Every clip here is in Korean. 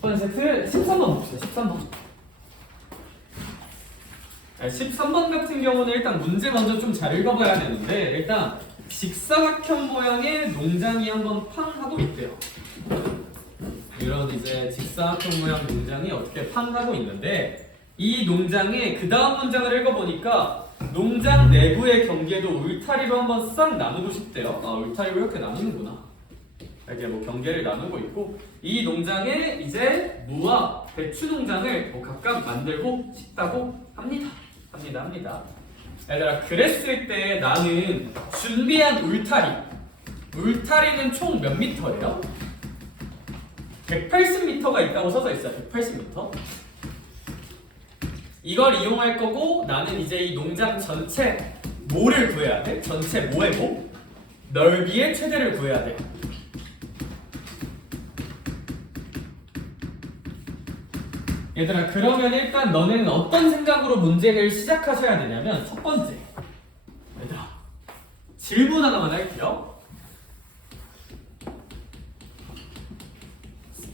첫 번째 세트 13번 봅시다. 13번. 13번 같은 경우는 일단 문제 먼저 좀 잘 읽어봐야 되는데 일단 직사각형 모양의 농장이 한번 팡 하고 있대요. 이런 이제 직사각형 모양 농장이 어떻게 팡 하고 있는데 이 농장의 그 다음 문장을 읽어보니까 농장 내부의 경계도 울타리로 한번 싹 나누고 싶대요. 아, 울타리로 이렇게 나누는구나. 이렇게 뭐 경계를 나누고 있고 이 농장에 이제 무와 배추 농장을 뭐 각각 만들고 싶다고 합니다. 얘들아, 그랬을 때 나는 준비한 울타리는 총 몇 미터예요? 180m가 있다고 써져 있어요. 180m. 이걸 이용할 거고 나는 이제 이 농장 전체 모를 구해야 돼. 전체 모의 모. 넓이의 최대를 구해야 돼. 얘들아, 그러면 일단 너네는 어떤 생각으로 문제를 시작하셔야 되냐면 첫 번째, 얘들아, 질문 하나만 할게요.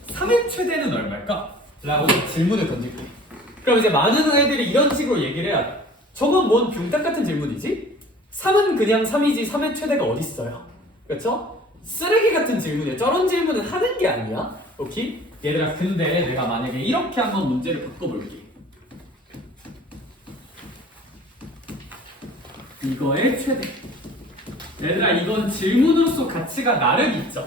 3의 최대는 얼마일까? 라고 질문을 던질게. 그럼 이제 많은 애들이 이런 식으로 얘기를 해야 돼. 저건 뭔 병딱 같은 질문이지? 3은 그냥 3이지 3의 최대가 어딨어요? 그렇죠? 쓰레기 같은 질문이에요. 저런 질문은 하는 게 아니야. 오케이? 얘들아, 근데 내가 만약에 이렇게 한번 문제를 바꿔볼게. 이거의 최대. 얘들아, 이건 질문으로서 가치가 나름 있죠.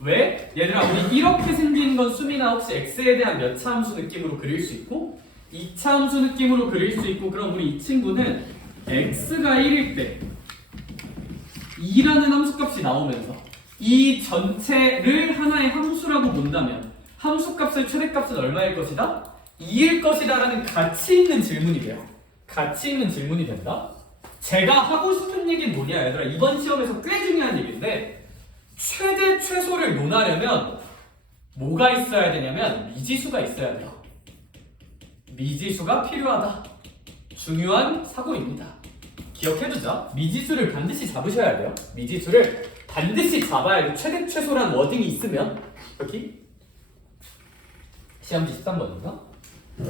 왜? 얘들아, 우리 이렇게 생긴 건 수민아 혹시 x에 대한 몇 차 함수 느낌으로 그릴 수 있고 2차 함수 느낌으로 그릴 수 있고 그럼 우리 이 친구는 x가 1일 때 2라는 함수값이 나오면서 이 전체를 하나의 함수라고 본다면 함수값의 최대값은 얼마일 것이다? 2일 것이다 라는 가치 있는 질문이 돼요. 가치 있는 질문이 된다. 제가 하고 싶은 얘기는 뭐냐 얘들아, 이번 시험에서 꽤 중요한 얘기인데 최대 최소를 논하려면 뭐가 있어야 되냐면 미지수가 있어야 돼요. 미지수가 필요하다. 중요한 사고입니다. 기억해두자. 미지수를 반드시 잡으셔야 돼요. 미지수를 반드시 잡아야 돼. 최대 최소란 워딩이 있으면. 여기 시험지 13번인가?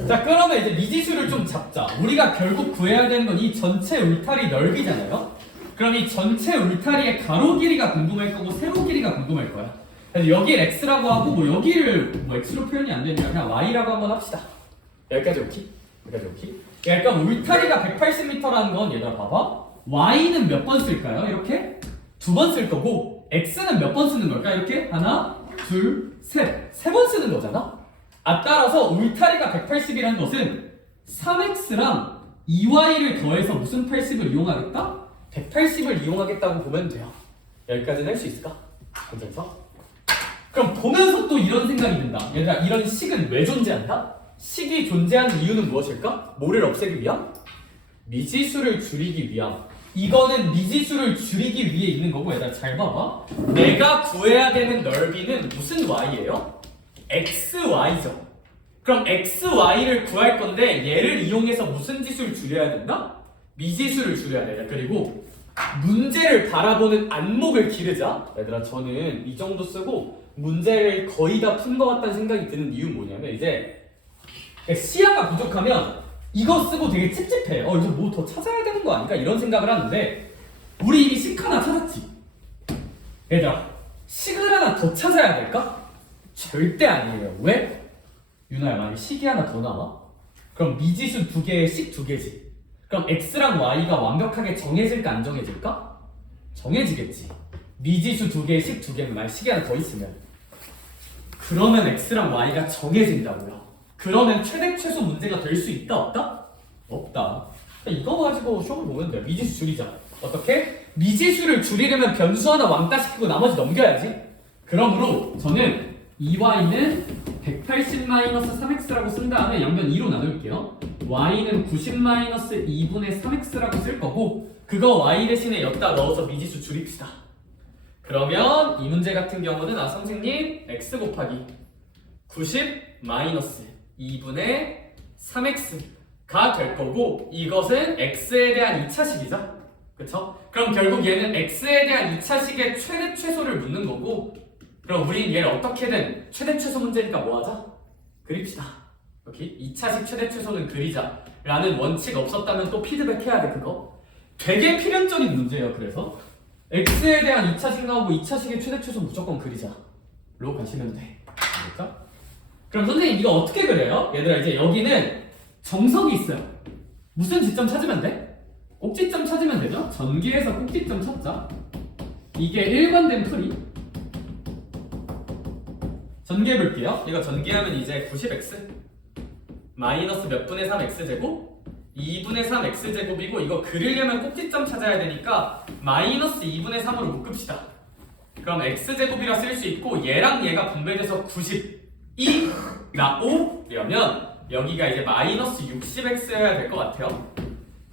자, 그러면 이제 미지수를 좀 잡자. 우리가 결국 구해야 되는 건 이 전체 울타리 넓이잖아요. 그럼 이 전체 울타리의 가로 길이가 궁금할 거고 세로 길이가 궁금할 거야. 그래서 여기를 x라고 하고 뭐 여기를 뭐 x로 표현이 안 되니까 그냥 y라고 한번 합시다. 여기까지 오케이? 여기까지 오케이? 그러니까 울타리가 180m라는 건 얘들아 봐봐. y는 몇 번 쓸까요? 이렇게? 2번 쓸 거고 x는 몇 번 쓰는 걸까? 이렇게? 하나, 둘, 셋. 3번 쓰는 거잖아? 따라서 울타리가 180이라는 것은 3x랑 2y를 더해서 무슨 80을 이용하겠다? 180을 이용하겠다고 보면 돼요. 여기까지는 할 수 있을까? 괜찮죠? 그럼 보면서 또 이런 생각이 든다. 얘들아, 이런 식은 왜 존재한다? 식이 존재하는 이유는 무엇일까? 뭐를 없애기 위함? 미지수를 줄이기 위함. 이거는 미지수를 줄이기 위해 있는 거고 얘들아 잘 봐봐. 내가 구해야 되는 넓이는 무슨 y예요? xy죠. 그럼 xy를 구할 건데 얘를 이용해서 무슨 지수를 줄여야 된다? 미지수를 줄여야 된다. 그리고 문제를 바라보는 안목을 기르자. 얘들아, 저는 이 정도 쓰고 문제를 거의 다 푼 것 같다는 생각이 드는 이유는 뭐냐면 이제 시야가 부족하면 이거 쓰고 되게 찝찝해. 이제 뭐 더 찾아야 되는 거 아닐까? 이런 생각을 하는데 우리 이미 식 하나 찾았지. 얘들아, 식을 하나 더 찾아야 될까? 절대 아니에요. 왜? 유나야, 만약에 식이 하나 더 나와? 그럼 미지수 2개에 식 2개지. 그럼 x랑 y가 완벽하게 정해질까 안 정해질까? 정해지겠지. 미지수 2개에 식 2개는 만약 식이 하나 더 있으면 그러면 x랑 y가 정해진다고요. 그러면 최대 최소 문제가 될 수 있다 없다? 없다. 이거 가지고 시험을 보면 돼요. 미지수 줄이자. 어떻게? 미지수를 줄이려면 변수 하나 왕따 시키고 나머지 넘겨야지. 그러므로 저는 2y는 180-3x라고 쓴 다음에 양변 2로 나눌게요. y는 90-2분의 3x라고 쓸 거고 그거 y 대신에 여기다 넣어서 미지수 줄입시다. 그러면 이 문제 같은 경우는 선생님 x 곱하기 90-2분의 3x가 될 거고 이것은 x에 대한 2차식이죠. 그쵸? 그럼 결국 얘는 x에 대한 2차식의 최대 최소를 묻는 거고 그럼 우린 얘를 어떻게든 최대 최소 문제니까 뭐 하자? 그립시다. 오케이? 2차식 최대 최소는 그리자 라는 원칙 없었다면 또 피드백해야 돼. 그거 되게 필연적인 문제예요. 그래서 x에 대한 2차식 나오고 2차식의 최대 최소 무조건 그리자 로 가시면 돼. 알겠죠? 그럼 선생님 이거 어떻게 그래요? 얘들아 이제 여기는 정석이 있어요. 무슨 지점 찾으면 돼? 꼭지점 찾으면 되죠? 전개해서 꼭지점 찾자. 이게 일관된 풀이. 전개해 볼게요. 이거 전개하면 이제 90x 마이너스 몇 분의 3x 제곱 2분의 3x 제곱이고 이거 그리려면 꼭지점 찾아야 되니까 마이너스 2분의 3으로 묶읍시다. 그럼 x 제곱이라 쓸 수 있고 얘랑 얘가 분배돼서 92 나오려면 여기가 이제 마이너스 60x여야 될 것 같아요.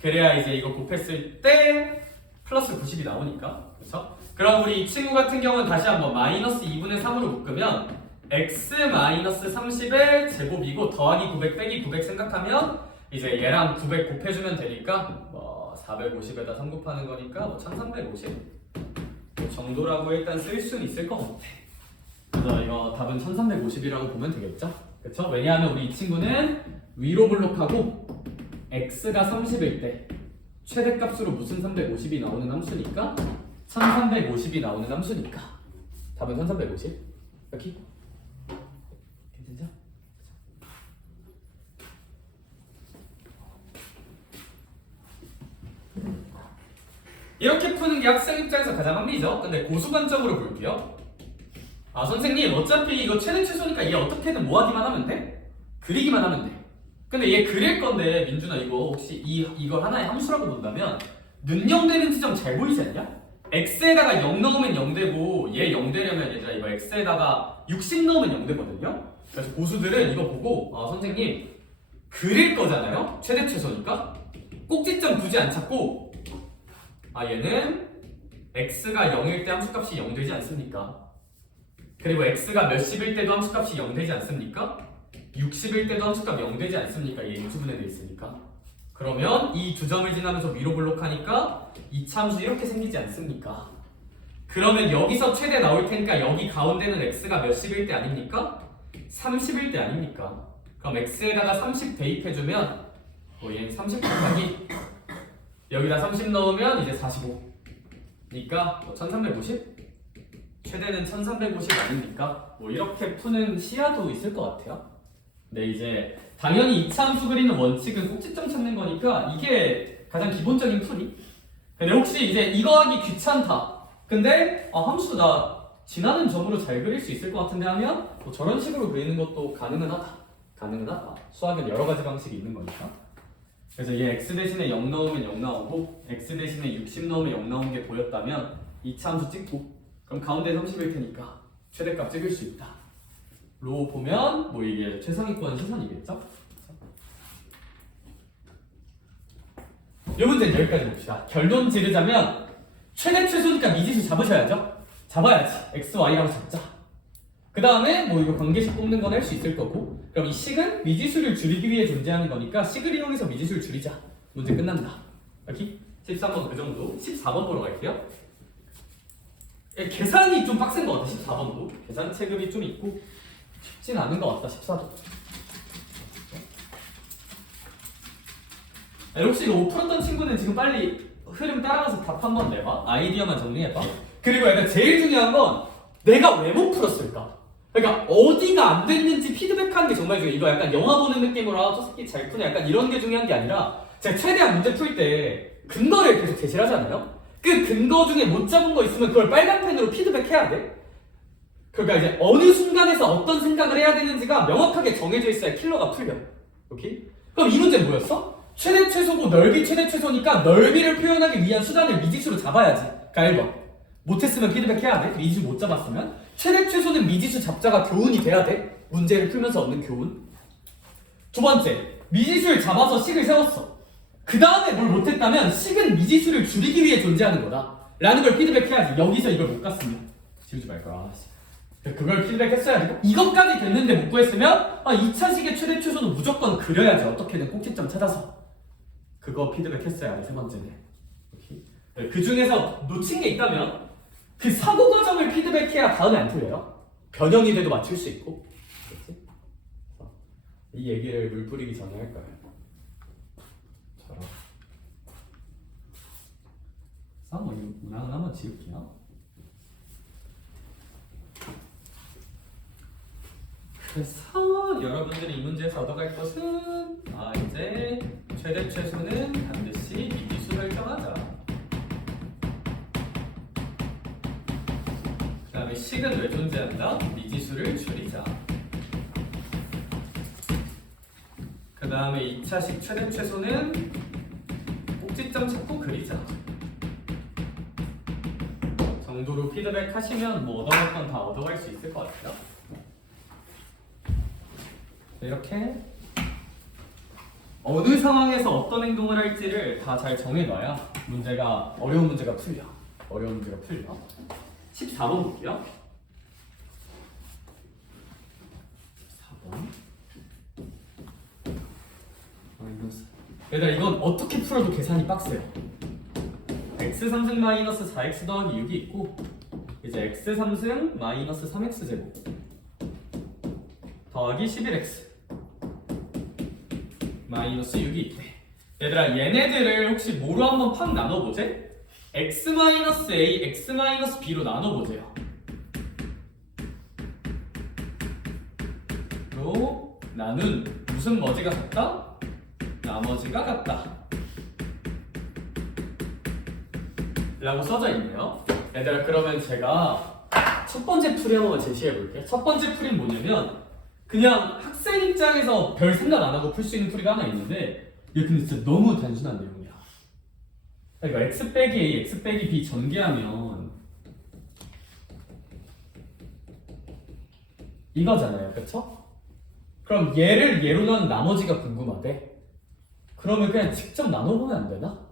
그래야 이제 이거 곱했을 때 플러스 90이 나오니까. 그렇죠? 그럼 우리 이 친구 같은 경우는 다시 한번 마이너스 2분의 3으로 묶으면 x 마이너스 30의 제곱이고 더하기 900 빼기 900 생각하면 이제 얘랑 900 곱해주면 되니까 뭐 450에다 3 곱하는 거니까 뭐 1350 정도라고 일단 쓸 수는 있을 것 같아. 그래서 이거 답은 1350이라고 보면 되겠죠? 그쵸? 왜냐하면 우리 이 친구는 위로 블록하고 x가 30일 때 최대값으로 무슨 350이 나오는 함수니까 1350이 나오는 함수니까 답은 1350 이렇게 괜찮죠? 이렇게 푸는 게 학생 입장에서 가장 합리죠? 근데 고수 관점으로 볼게요. 아 선생님 어차피 이거 최대 최소니까 얘 어떻게든 모아기만 하면 돼? 그리기만 하면 돼. 근데 얘 그릴 건데 민준아 이거 혹시 이걸 하나의 함수라고 본다면 는영되는 지점 잘 보이지 않냐? x에다가 0 넣으면 0 되고 얘 0 되려면 얘들아 이거 x에다가 60 넣으면 0 되거든요? 그래서 고수들은 이거 보고 선생님 그릴 거잖아요? 최대 최소니까 꼭지점 굳이 안 찾고 얘는 x가 0일 때 함수값이 0 되지 않습니까? 그리고 x가 몇십일 때도 함수값이 0 되지 않습니까? 60일 때도 함수값 0 되지 않습니까? 얘 인수분해돼 있으니까. 그러면 이 두 점을 지나면서 위로 블록하니까 이 참수 이렇게 생기지 않습니까? 그러면 여기서 최대 나올 테니까 여기 가운데는 x가 몇십일 때 아닙니까? 30일 때 아닙니까? 그럼 x에다가 30 대입해주면 뭐 얘는 30 곱하기 여기다 30 넣으면 이제 45 니까 뭐 1350? 최대는 1350 아닙니까? 뭐 이렇게 푸는 시야도 있을 것 같아요. 근데 이제 당연히 이차함수 그리는 원칙은 꼭지점 찾는 거니까 이게 가장 기본적인 풀이. 근데 혹시 이제 이거 하기 귀찮다. 근데 함수 나 지나는 점으로 잘 그릴 수 있을 것 같은데 하면 뭐 저런 식으로 그리는 것도 가능은 하다. 가능은 하다. 수학은 여러 가지 방식이 있는 거니까. 그래서 얘 x 대신에 0 넣으면 0 나오고 x 대신에 60 넣으면 0 나오는 게 보였다면 이차함수 찍고 그럼 가운데 30일 테니까 최대값 찍을 수 있다. 로 보면 뭐 이게 최상위권 시선이겠죠? 이 문제는 여기까지 봅시다. 결론 지르자면 최대 최소니까 미지수 잡으셔야죠? 잡아야지. x, y라고 잡자. 그 다음에 뭐 이거 관계식 뽑는 건 할 수 있을 거고 그럼 이 식은 미지수를 줄이기 위해 존재하는 거니까 식을 이용해서 미지수를 줄이자. 문제 끝난다. 여기 13번 그 정도. 14번 보러 갈게요. 계산이 좀 빡센 것 같아. 14번도 계산 체급이 좀 있고 쉽진 않은 것 같다. 14도. 혹시 이거 못 풀었던 친구는 지금 빨리 흐름 따라가서 답 한번 내봐. 아이디어만 정리해봐. 그리고 약간 제일 중요한 건 내가 왜 못 풀었을까? 그러니까 어디가 안 됐는지 피드백하는 게 정말 중요해. 이거 약간 영화 보는 느낌으로 저 새끼 잘 푸네 약간 이런 게 중요한 게 아니라 제가 최대한 문제 풀 때 근거를 계속 제시를 하잖아요. 그 근거 중에 못 잡은 거 있으면 그걸 빨간 펜으로 피드백해야 돼. 그러니까 이제 어느 순간에서 어떤 생각을 해야 되는지가 명확하게 정해져 있어야 킬러가 풀려. 오케이? 그럼 이 문제는 뭐였어? 최대 최소고 넓이 최대 최소니까 넓이를 표현하기 위한 수단을 미지수로 잡아야지. 그러니까 1번 못했으면 피드백해야 돼. 미지수 못 잡았으면 최대 최소는 미지수 잡자가 교훈이 돼야 돼. 문제를 풀면서 얻는 교훈. 두 번째 미지수를 잡아서 식을 세웠어. 그 다음에 뭘 못했다면 식은 미지수를 줄이기 위해 존재하는 거다 라는 걸 피드백해야지. 여기서 이걸 못 갔으면 지우지 말거라. 그걸 피드백했어야 되고 이것까지 됐는데 못 구했으면 2차식의 최대 최소는 무조건 그려야지. 어떻게든 꼭지점 찾아서 그거 피드백했어야 돼. 세 번째는 그 중에서 놓친 게 있다면 그 사고 과정을 피드백해야 다음에 안 틀려요. 변형이 돼도 맞출 수 있고. 그렇지? 이 얘기를 물 뿌리기 전에 할까요? 저런. 뭐 이거 문항은 한번 지울게요. 그래서 여러분들이 이 문제에서 얻어갈 것은 이제 최대 최소는 반드시 미지수 설정하자. 그 다음에 식은 왜 존재한다? 미지수를 줄이자. 그 다음에 2차식 최대 최소는 꼭지점 찾고 그리자. 정도로 피드백 하시면 뭐 얻어갈 건 다 얻어갈 수 있을 것 같아요. 이렇게 어느 상황에서 어떤 행동을 할지를 다 잘 정해놔야 문제가 어려운 문제가 풀려. 14번 볼게요. 14번. 얘들아 이건 어떻게 풀어도 계산이 빡세요. x 3승 마이너스 4x 더하기 6이 있고 이제 x 3승 마이너스 3x 제곱 더하기 11x 마이너스 6이 있대. 얘들아 얘네들을 혹시 뭐로 한번 팍 나눠보재? x 마이너스 a, x 마이너스 b로 나눠보세요. 로 나눈 무슨 머지가 같다? 나머지가 같다 라고 써져 있네요. 얘들아 그러면 제가 첫 번째 풀이 한번 제시해 볼게요. 첫 번째 풀이는 뭐냐면 그냥 학생 입장에서 별 생각 안 하고 풀 수 있는 풀이가 하나 있는데 이게 근데 진짜 너무 단순한 내용이야. 그러니까 x 빼기 a, x 빼기 b 전개하면 이거잖아요. 그쵸? 그럼 얘를 얘로 나눈 나머지가 궁금하대. 그러면 그냥 직접 나눠보면 안 되나?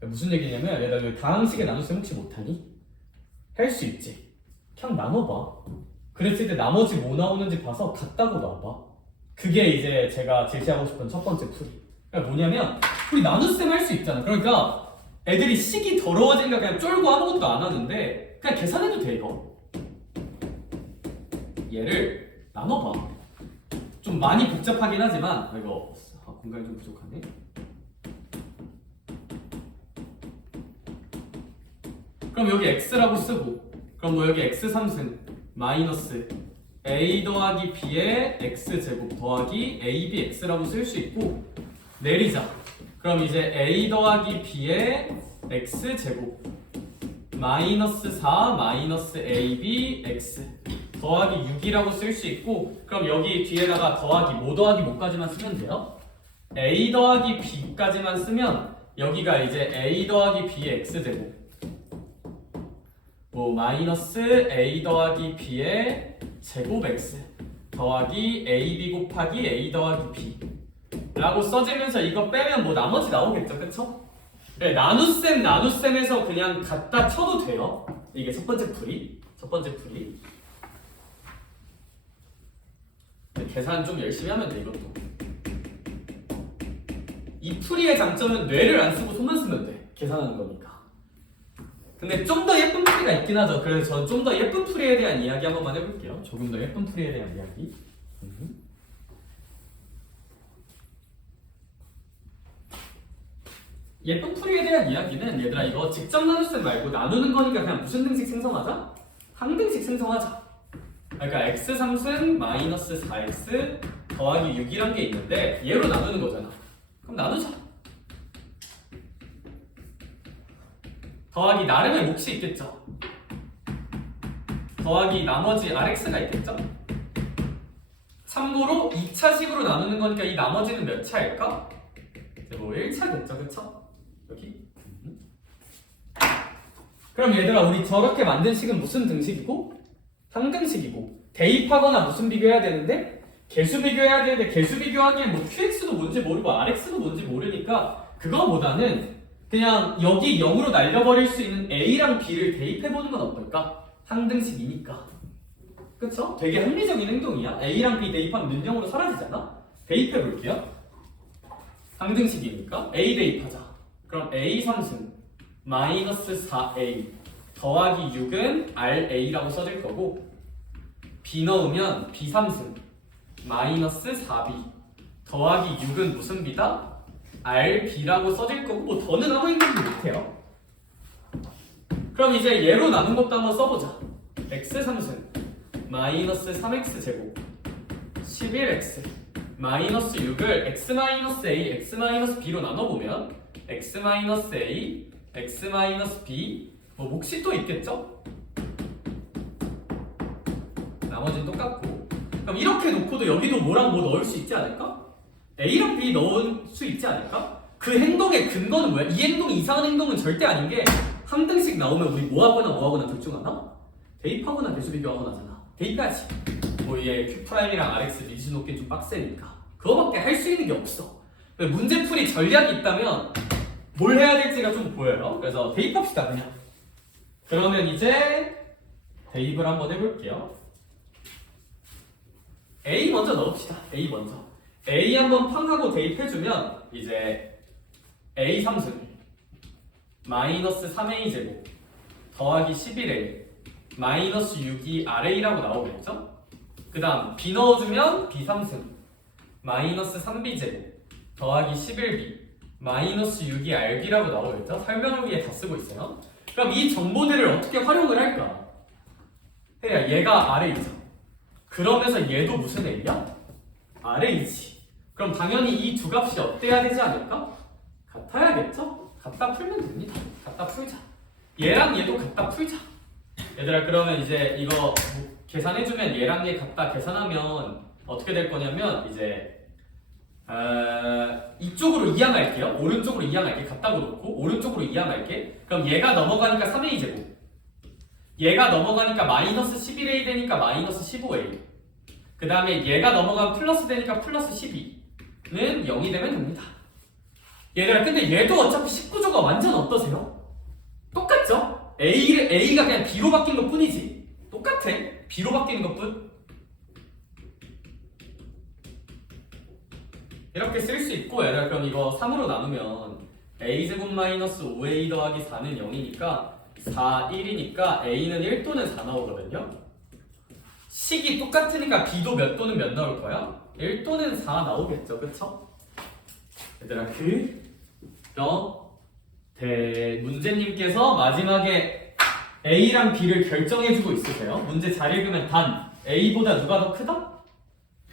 무슨 얘기냐면 얘가 다항식에 나눗셈 혹시 못하니? 할 수 있지. 그냥 나눠봐. 그랬을 때 나머지 뭐 나오는지 봐서 같다고 놔봐. 그게 이제 제가 제시하고 싶은 첫 번째 풀이. 그러니까 뭐냐면 우리 나눗셈 할 수 있잖아. 그러니까 애들이 식이 더러워지니까 그냥 쫄고 아무것도 안 하는데 그냥 계산해도 돼 이거. 얘를 나눠봐. 좀 많이 복잡하긴 하지만 이거 공간이 좀 부족하네. 그럼 여기 x라고 쓰고 그럼 뭐 여기 x 3승 마이너스 a 더하기 b의 x제곱 더하기 ab x라고 쓸 수 있고 내리자. 그럼 이제 a 더하기 b의 x제곱 마이너스 4 마이너스 ab x 더하기 6이라고 쓸 수 있고 그럼 여기 뒤에다가 더하기 뭐 더하기 뭐까지만 쓰면 돼요? a 더하기 b까지만 쓰면 여기가 이제 a 더하기 b의 x제곱 뭐 마이너스 a 더하기 b의 제곱 x 더하기 ab 곱하기 a 더하기 b 라고 써지면서 이거 빼면 뭐 나머지 나오겠죠, 그쵸? 네, 나눗셈에서 그냥 갖다 쳐도 돼요. 이게 첫 번째 풀이. 계산 좀 열심히 하면 돼 이것도. 이 풀이의 장점은 뇌를 안 쓰고 손만 쓰면 돼. 계산하는 거니까. 근데 좀 더 예쁜 풀이가 있긴 하죠. 그래서 저는 좀 더 예쁜 풀이에 대한 이야기 한 번만 해볼게요. 조금 더 예쁜 풀이에 대한 이야기. 예쁜 풀이에 대한 이야기는 얘들아 이거 직접 나눗셈 말고 나누는 거니까 그냥 무슨 등식 생성하자? 항등식 생성하자. 그러니까 x 3승 마이너스 4x 더하기 6이란 게 있는데 얘로 나누는 거잖아. 그럼 나누자. 더하기 나름의 몫이 있겠죠. 더하기 나머지 rx가 있겠죠. 참고로 2차식으로 나누는 거니까 이 나머지는 몇 차일까? 이제 뭐 1차겠죠, 그쵸? 여기. 그럼 얘들아 우리 저렇게 만든 식은 무슨 등식이고? 항등식이고 대입하거나 무슨 비교해야 되는데? 개수 비교해야 되는데 개수 비교하기엔 뭐 qx도 뭔지 모르고 rx도 뭔지 모르니까 그거보다는 그냥 여기 0으로 날려버릴 수 있는 a랑 b를 대입해보는 건 어떨까? 항등식이니까. 그쵸? 되게 합리적인 행동이야. a랑 b 대입하면 는영으로 사라지잖아? 대입해볼게요. 항등식이니까 a 대입하자. 그럼 a 3승 마이너스 4a 더하기 6은 ra라고 써질 거고 b 넣으면 b 3승 마이너스 4b 더하기 6은 무슨 b다? rb라고 써질 거고 뭐 더는 아무 생각도 못해요. 그럼 이제 얘로 나눈 것도 한번 써보자. x3승 마이너스 3x 제곱 11x 마이너스 6을 x-a, x-b로 나눠보면 x-a, x-b 뭐 몫이 또 있겠죠? 나머지는 똑같고 그럼 이렇게 놓고도 여기도 뭐랑 뭐 넣을 수 있지 않을까? A랑 B 넣을 수 있지 않을까? 그 행동의 근거는 뭐야? 이 행동이 이상한 행동은 절대 아닌 게 한 등씩 나오면 우리 뭐하거나 둘 중 하나? 대입하거나 대수 비교하거나잖아. 대입해야지. 뭐 얘 Q'이랑 RX 미지 놓기 좀 빡세니까 그거밖에 할 수 있는 게 없어. 문제풀이 전략이 있다면 뭘 해야 될지가 좀 보여요. 그래서 대입합시다 그냥. 그러면 이제 대입을 한번 해볼게요. A 먼저 넣읍시다. A 먼저. A 한번 팡 하고 대입해주면 이제 A 3승 마이너스 3A 제곱 더하기 11A 마이너스 6이 RA라고 나오겠죠? 그 다음 B 넣어주면 B 3승 마이너스 3B 제곱 더하기 11B 마이너스 6이 RB라고 나오겠죠? 설명을 위해 다 쓰고 있어요. 그럼 이 정보들을 어떻게 활용을 할까? 해야 얘가 RA죠. 그러면서 얘도 무슨 A야? RA지. 그럼 당연히 이 두 값이 어때야 되지 않을까? 같아야겠죠? 갖다 풀면 됩니다. 갖다 풀자. 얘랑 얘도 갖다 풀자. 얘들아 그러면 이제 이거 계산해주면 얘랑 얘 갖다 계산하면 어떻게 될 거냐면 이제 이쪽으로 이항할게요. 오른쪽으로 이항할게. 갖다 놓고 오른쪽으로 이항할게. 그럼 얘가 넘어가니까 3A 제곱 얘가 넘어가니까 마이너스 11A 되니까 마이너스 15A 그 다음에 얘가 넘어가면 플러스 되니까 플러스 12는 0이 되면 됩니다. 얘들아 근데 얘도 어차피 19조가 완전 어떠세요? 똑같죠? A가 그냥 B로 바뀐 것 뿐이지 똑같아. B로 바뀌는 것 뿐. 이렇게 쓸 수 있고 얘들아 그럼 이거 3으로 나누면 A제곱 마이너스 5A 더하기 4는 0이니까 4, 1이니까 A는 1 또는 4 나오거든요. 식이 똑같으니까 B도 몇 또는 몇 나올 거야? 1 또는 4 나오겠죠, 그쵸? 얘들아 문제님께서 마지막에 A랑 B를 결정해주고 있으세요. 문제 잘 읽으면 단 A보다 누가 더 크다?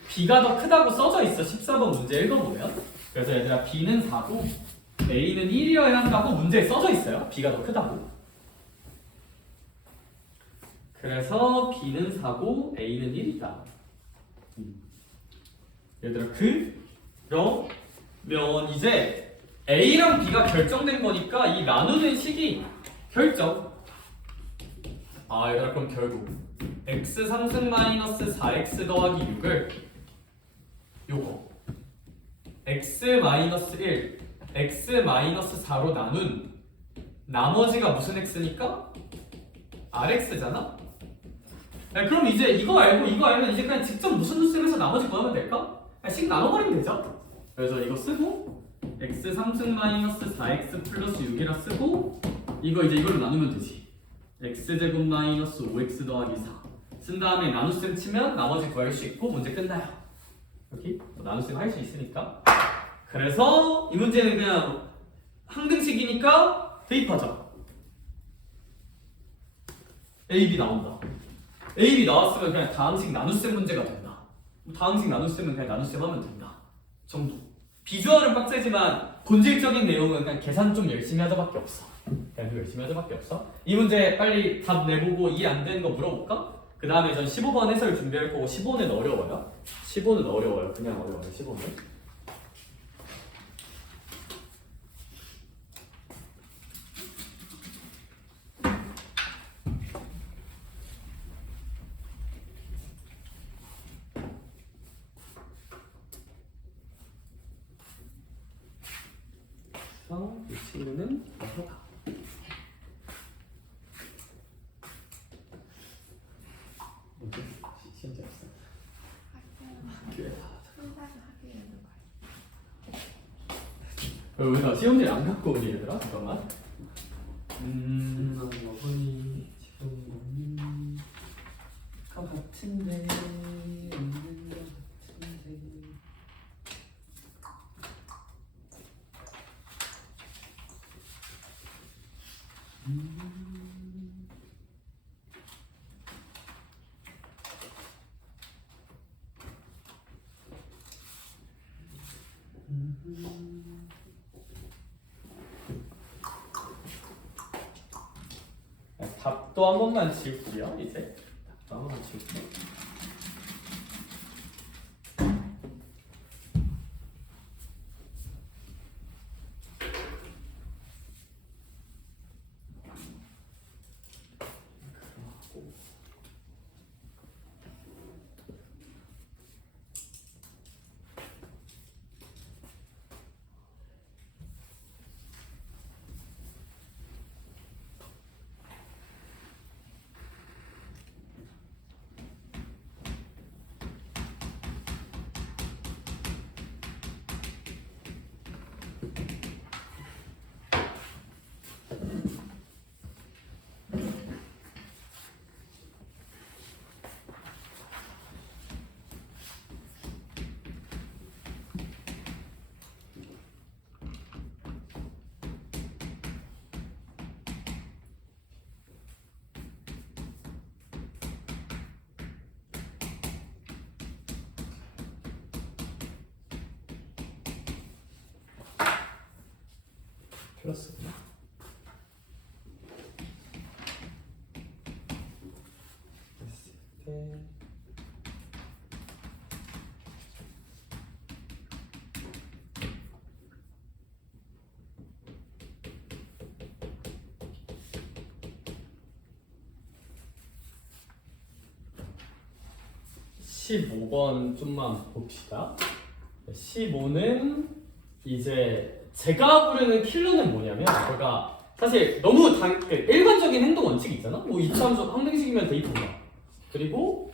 B가 더 크다고 써져 있어. 14번 문제 읽어보면. 그래서 얘들아 B는 4고 A는 1이어야 한다고 문제에 써져 있어요. B가 더 크다고. 그래서 B는 4고 A는 1이다. 얘들아 그러면 이제 A랑 B가 결정된 거니까 이 나누는 식이 결정. 얘들아 그럼 결국 x 3승 마이너스 4x 더하기 6을 요거 x 마이너스 1 x 마이너스 4로 나눈 나머지가 무슨 x니까? rx잖아? 그럼 이제 이거 알면 이제 그냥 직접 무슨 수 쓰면서 나머지 구하면 될까? 그냥 식 나눠버리면 되죠? 그래서 이거 쓰고 x 3승 마이너스 4x 플러스 6이라 쓰고 이거 이제 이걸로 나누면 되지. x제곱 마이너스 5x 더하기 4 쓴 다음에 나눗셈 치면 나머지 구할 수 있고 문제 끝나요. 여기 나눗셈 할 수 있으니까. 그래서 이 문제는 그냥 항등식이니까 대입하자. A, B 나온다. A, B 나왔으면 그냥 다항식 나눗셈 문제가 된다. 다항식 나눗셈은 그냥 나눗셈 하면 된다. 정도. 비주얼은 빡세지만 본질적인 내용은 그냥 계산 좀 열심히 하자밖에 없어. 그냥 열심히 하자밖에 없어. 이 문제 빨리 답 내보고 이해 안 되는 거 물어볼까? 그 다음에 전 15번 해설 준비할 거고 15는 어려워요. 15는 어려워요. 그냥 어려워요. 15는. 이 친구는 하다. 뭐지? 진짜 없어. 왜 나 시험지 안 갖고 오니 얘들아? 잠깐만. 어머니 지금 같은데 있는 것 같은데. 답도 한 번만 지울게요. 이제 답도 한 번만 지울게요. 플러스구나. 됐을 때 15번 좀만 봅시다. 15는 이제 제가 부르는 킬러는 뭐냐면, 제가 사실 너무 일반적인 행동 원칙이 있잖아. 뭐 이차함수 항등식이면 대입한다. 그리고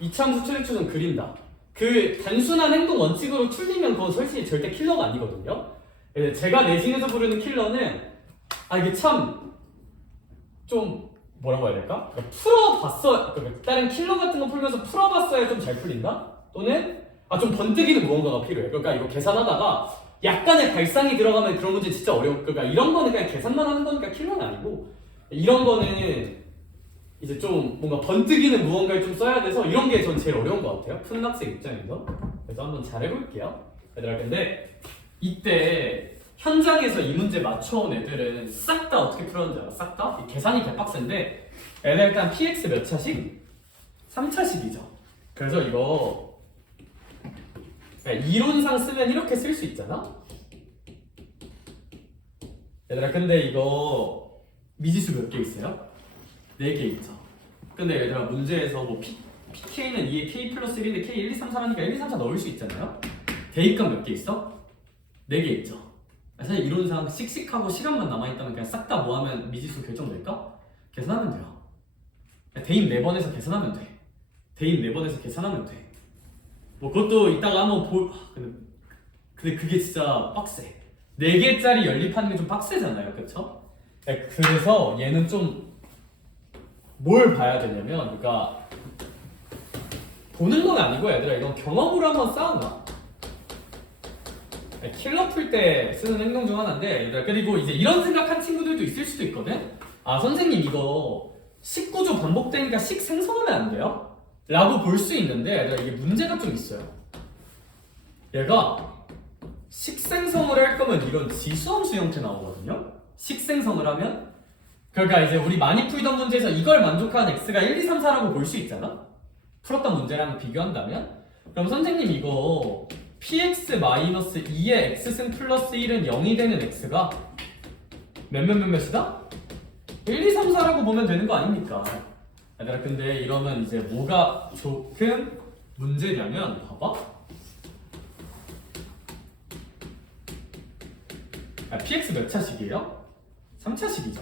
이차함수 최대초점 그린다. 그 단순한 행동 원칙으로 틀리면 그건 솔직히 절대 킬러가 아니거든요. 제가 내신에서 부르는 킬러는 이게 참 좀 뭐라고 해야 될까? 그러니까 풀어봤어. 그러니까 다른 킬러 같은 거 풀면서 풀어봤어야 좀 잘 풀린다. 또는 좀 번뜩이는 무언가가 필요해. 그러니까 이거 계산하다가 약간의 발상이 들어가면 그런 문제 진짜 어려워. 그러니까 이런 거는 그냥 계산만 하는 거니까 킬러는 아니고, 이런 거는 이제 좀 뭔가 번뜩이는 무언가를 좀 써야 돼서 이런 게 전 제일 어려운 것 같아요. 푸는 학생 입장에서. 그래서 한번 잘 해볼게요. 얘들아, 근데 이때 현장에서 이 문제 맞춰온 애들은 싹 다 어떻게 풀었는지 알아? 싹 다? 계산이 개빡센데 애들 일단 px 몇 차식? 3차식이죠. 그래서 이거 이론상 쓰면 이렇게 쓸 수 있잖아? 얘들아, 근데 이거 미지수 몇 개 있어요? 4개 있죠. 근데 얘들아, 문제에서 뭐 PK는 2에 K 플러스 1인데 K 1, 2, 3, 4라니까 1, 2, 3, 4 넣을 수 있잖아요? 대입값 몇 개 있어? 4개 있죠. 사실 이론상 씩씩하고 시간만 남아있다면 그냥 싹 다 뭐하면 미지수 결정될까? 계산하면 돼요. 대입 4번에서 계산하면 돼. 대입 4번에서 계산하면 돼. 뭐 그것도 이따가 한번 근데 그게 진짜 빡세. 4개짜리 연립하는 게 좀 빡세잖아요, 그쵸? 그래서 얘는 좀 뭘 봐야 되냐면, 그러니까 보는 건 아니고 얘들아, 이건 경험으로 한번 쌓아놔. 킬러 풀 때 쓰는 행동 중 하나인데, 얘들아, 그리고 이제 이런 생각한 친구들도 있을 수도 있거든? 선생님 이거 식구조 반복되니까 식 생성하면 안 돼요? 라고 볼 수 있는데, 얘들아, 이게 문제가 좀 있어요. 얘가 식생성을 할 거면 이런 지수함수 형태 나오거든요? 식생성을 하면? 그러니까 이제 우리 많이 풀던 문제에서 이걸 만족하는 x가 1, 2, 3, 4라고 볼 수 있잖아? 풀었던 문제랑 비교한다면? 그럼 선생님 이거 px-2의 x승 플러스 1은 0이 되는 x가 몇이다? 1, 2, 3, 4라고 보면 되는 거 아닙니까? 얘들아, 근데 이러면 이제 뭐가 조금 문제냐면, 봐봐. px 몇 차식이에요? 3차식이죠.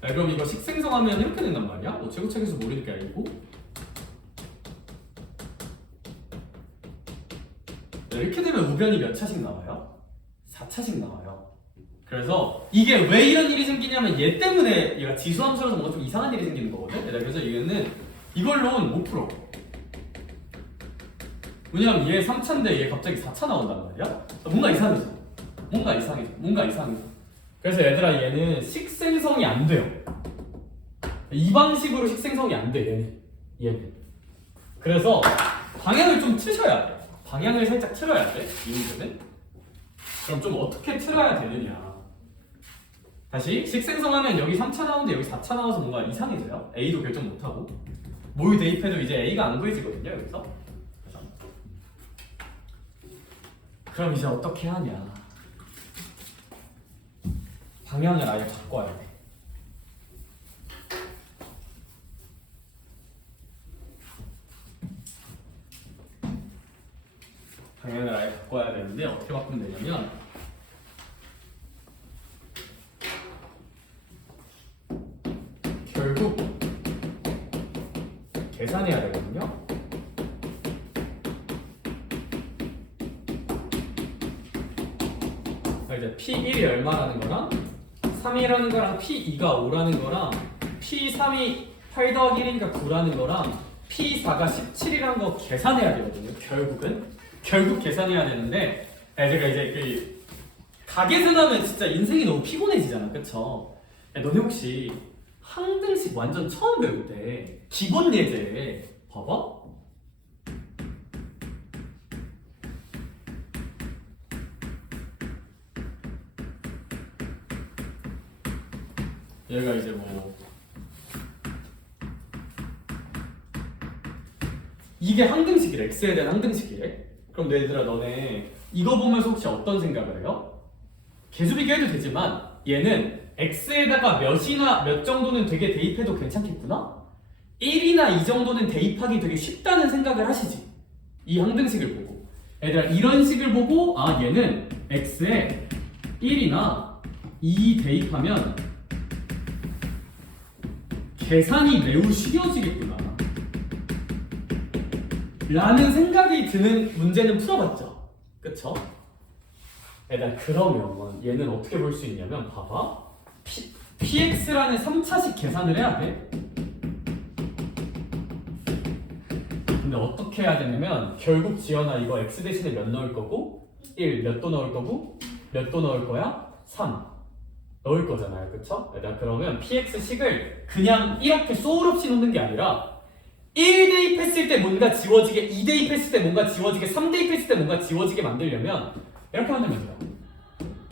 그럼 이거 식생성하면 이렇게 된단 말이야? 뭐 제곱책에서 모르니까 알고. 이렇게 되면 우변이 몇 차식 나와요? 4차식 나와요. 그래서 이게 왜 이런 일이 생기냐면 얘 때문에 얘가 지수함수라서 뭔가 좀 이상한 일이 생기는 거거든? 그래서 얘는 이걸로는 못 풀어. 왜냐면 얘 3차인데 얘 갑자기 4차 나온단 말이야? 뭔가 이상해져. 뭔가 이상해져. 그래서 얘들아, 얘는 식생성이 안 돼요. 이 방식으로 식생성이 안 돼, 얘는. 그래서 방향을 좀 트셔야 돼. 방향을 살짝 틀어야 돼, 이 문제는. 그럼 좀 어떻게 틀어야 되느냐. 다시 식생성하면 여기 3차 나오는데 여기 4차 나와서 뭔가 이상해져요. A도 결정 못하고 모의 대입해도 이제 A가 안 구해지거든요. 여기서. 그럼 이제 어떻게 하냐. 방향을 아예 바꿔야 돼. 방향을 아예 바꿔야 되는데 어떻게 바꾸면 되냐면 결국 계산해야 되거든요. 이제 P1이 얼마라는 거랑 3이라는 거랑 P2가 5라는 거랑 P3이 8 더하기 1이니까 9라는 거랑 P4가 17이라는 거 계산해야 되거든요. 결국 계산해야 되는데 제가 이제 그 가계산하면 진짜 인생이 너무 피곤해지잖아. 그쵸? 너네 혹시 항등식 완전 처음 배울 때 기본 예제 봐봐. 얘가 이제 뭐 이게 항등식이래. x에 대한 항등식이래. 그럼 얘들아 너네 이거 보면서 혹시 어떤 생각을 해요? 계수비교 해도 되지만 얘는 x에다가 몇이나 몇 정도는 되게 대입해도 괜찮겠구나? 1이나 2 정도는 대입하기 되게 쉽다는 생각을 하시지. 이 항등식을 보고 얘들아 이런 식을 보고 아 얘는 x에 1이나 2 대입하면 계산이 매우 쉬워지겠구나 라는 생각이 드는 문제는 풀어봤죠. 그쵸? 일단 그러면 얘는 어떻게 볼 수 있냐면 봐봐. px라는 3차식 계산을 해야 돼. 근데 어떻게 해야 되냐면 결국 지연아 이거 x 대신에 몇 넣을 거고 1 몇 도 넣을 거고 몇 도 넣을 거야? 3 넣을 거잖아요. 그쵸? 일단 그러면 px식을 그냥 이렇게 소울 없이 놓는 게 아니라 1 대입했을 때 뭔가 지워지게 2 대입했을 때 뭔가 지워지게 3 대입했을 때 뭔가 지워지게 만들려면 이렇게 만들면 돼요.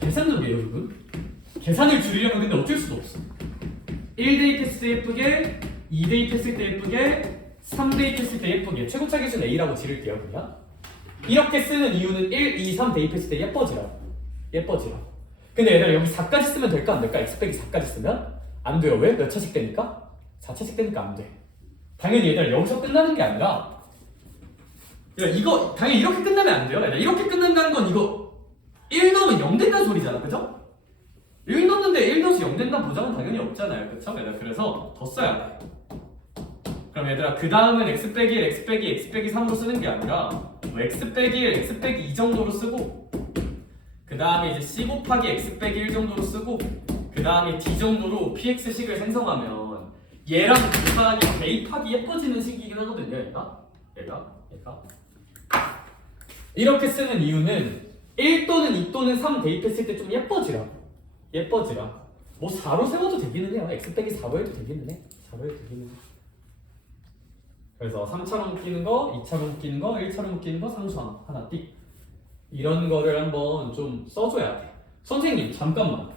계산력이에요 여러분. 계산을 줄이려면 근데 어쩔 수도 없어. 1 대입했을 때 예쁘게 2 대입했을 때 예쁘게 3 대입했을 때 예쁘게 최고차 기준 A라고 지를게요. 그냥 이렇게 쓰는 이유는 1, 2, 3 대입했을 때 예뻐지라. 근데 얘들아 여기 4까지 쓰면 될까 안 될까? x 빼기 4까지 쓰면 안 돼요. 왜? 몇 차식 되니까? 4차식 되니까 안 돼. 당연히 얘들아 여기서 끝나는 게 아니라 이거 당연히 이렇게 끝나면 안 돼요. 얘들아 이렇게 끝난다는 건 이거 1 넣으면 0 된다는 소리잖아. 그죠? 1 넣는데 1 넣어서 0 된다는 보장은 당연히 없잖아요. 그쵸? 얘들아 그래서 더 써야 돼. 그럼 얘들아 그 다음은 x 빼기 1, x 빼기 x 빼기 3으로 쓰는 게 아니라 뭐 x 빼기 1, x 빼기 2 정도로 쓰고 그 다음에 이제 c 곱하기 x 빼기 1 정도로 쓰고 그 다음에 d 정도로 px식을 생성하면 얘랑 계산이 대입하기 예뻐지는 식이긴 하거든요. 얘가 이렇게 쓰는 이유는 1 또는 2 또는 3 대입했을 때 좀 예뻐지라. 뭐 4로 세워도 되기는 해요. x 빼기 4로 해도 되기는 해. 그래서 3차로 묶이는 거, 2차로 묶이는 거, 1차로 묶이는 거 상수 하나 띡. 이런 거를 한번 좀 써줘야 돼. 선생님 잠깐만.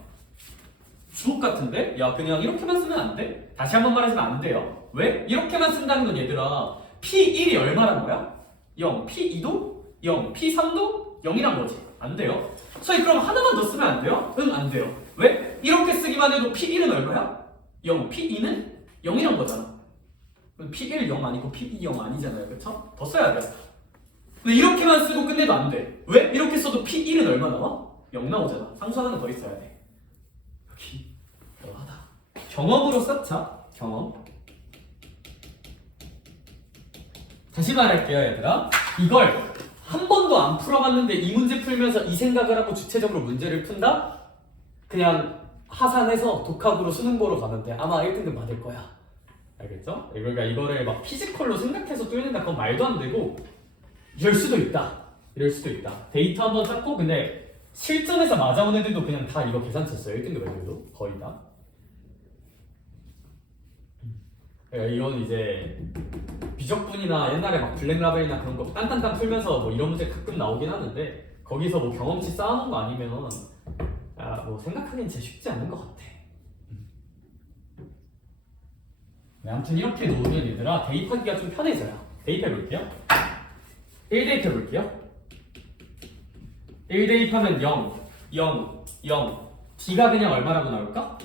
주옥 같은데? 야 그냥 이렇게만 쓰면 안 돼? 다시 한번 말해주면 안 돼요. 왜? 이렇게만 쓴다는 건 얘들아 P1이 얼마란 거야? 0, P2도 0, P3도 0이란 거지. 안 돼요. 저희 그럼 하나만 더 쓰면 안 돼요? 응, 안 돼요. 왜? 이렇게 쓰기만 해도 P1은 얼마야? 0, P2는 0이란 거잖아. 그럼 P1 0 아니고 P2 0 아니잖아요. 그쵸? 더 써야 돼. 근데 이렇게만 쓰고 끝내도 안 돼. 왜? 이렇게 써도 P1은 얼마 나와? 0 나오잖아. 상수 하나는 더 있어야 돼. 여기 하다. 경험으로 쌓자. 경험. 다시 말할게요 얘들아. 이걸 한 번도 안 풀어봤는데 이 문제 풀면서 이 생각을 하고 주체적으로 문제를 푼다? 그냥 하산해서 독학으로 수능 보러 가면 돼. 아마 1등급 받을 거야. 알겠죠? 그러니까 이거를 막 피지컬로 생각해서 뚫는다 그건 말도 안 되고 이럴 수도 있다. 데이터 한번 쌓고 근데 실전에서 맞아온 애들도 그냥 다 이거 계산 쳤어요. 1등급 애들도 거의 다. 그러니까 이건 이제 비적분이나 옛날에 막 블랙라벨이나 그런 거 딴딴딴 풀면서 뭐 이런 문제 가끔 나오긴 하는데 거기서 뭐 경험치 쌓아놓은 거 아니면 뭐 생각하기엔 진짜 쉽지 않은 것 같아. 네, 아무튼 이렇게 놓으면 얘들아 대입하기가 좀 편해져요. 대입해볼게요. 1 대입해볼게요. 1 대입하면 0, 0, 0. D가 그냥 얼마라고 나올까?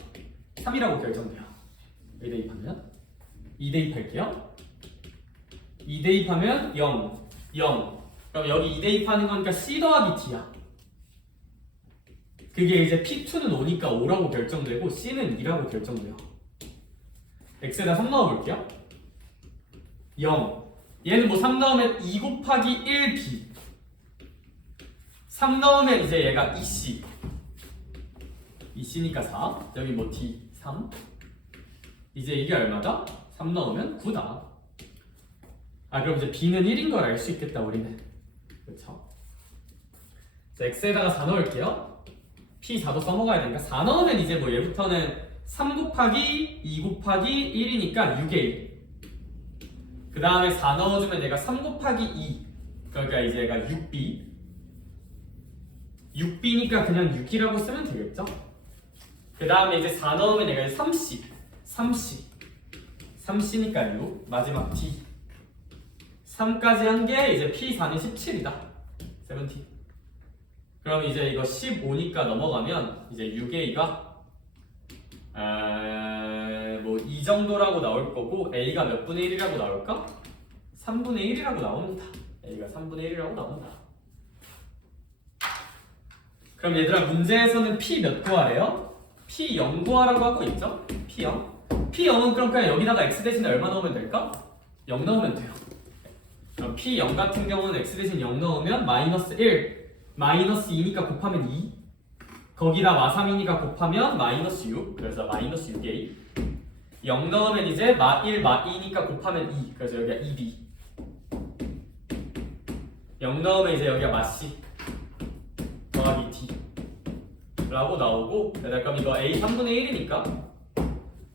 3이라고 결정돼요. 1 대입하면 2 대입할게요. 2 대입하면 0, 0. 그럼 여기 2 대입하는 거니까 C 더하기 D야. 그게 이제 P2는 5니까 5라고 결정되고 C는 2라고 결정돼요. X에다 3 넣어볼게요. 0. 얘는 뭐 3 넣으면 2 곱하기 1B. 3 넣으면 이제 얘가 2C. 2C니까 4. 여기 뭐 D 3. 이제 이게 얼마다? 3 넣으면 9다. 그럼 이제 B는 1인 걸 알 수 있겠다 우리는. 그렇죠? 자, X에다가 4 넣을게요. P4도 써먹어야 되니까 4 넣으면 이제 뭐 얘부터는 3 곱하기 2 곱하기 1이니까 6의 1. 그 다음에 4 넣어주면 얘가 3 곱하기 2. 그러니까 이제 얘가 6B. 6B니까 그냥 6이라고 쓰면 되겠죠? 그 다음에 이제 4 넣으면 얘가 3C. 3C. 3C니까 6. 마지막 D. 3까지 한 게 이제 P4는 17이다. 17. 그럼 이제 이거 15니까 넘어가면 이제 6의 2가 뭐 이 정도라고 나올 거고 A가 몇 분의 1이라고 나올까? 3분의 1이라고 나옵니다. A가 3분의 1이라고 나온다. 그럼 얘들아 문제에서는 P 몇 구하래요? P 0 구하라고 하고 있죠? P 0. P 0은 그럼 그냥 여기다가 X 대신에 얼마 넣으면 될까? 0 넣으면 돼요. 그럼 P 0 같은 경우는 X 대신 0 넣으면 마이너스 1. 마이너스 2니까 곱하면 2. 거기다 마3이니까 곱하면 마이너스 6. 그래서 마이너스 6의 2. 0 넣으면 이제 마1, 마2니까 곱하면 2. 그래서 여기가 2b. 0 넣으면 이제 여기가 마 c 더하기 d 라고 나오고, 그럼 이거 a 3분의 1이니까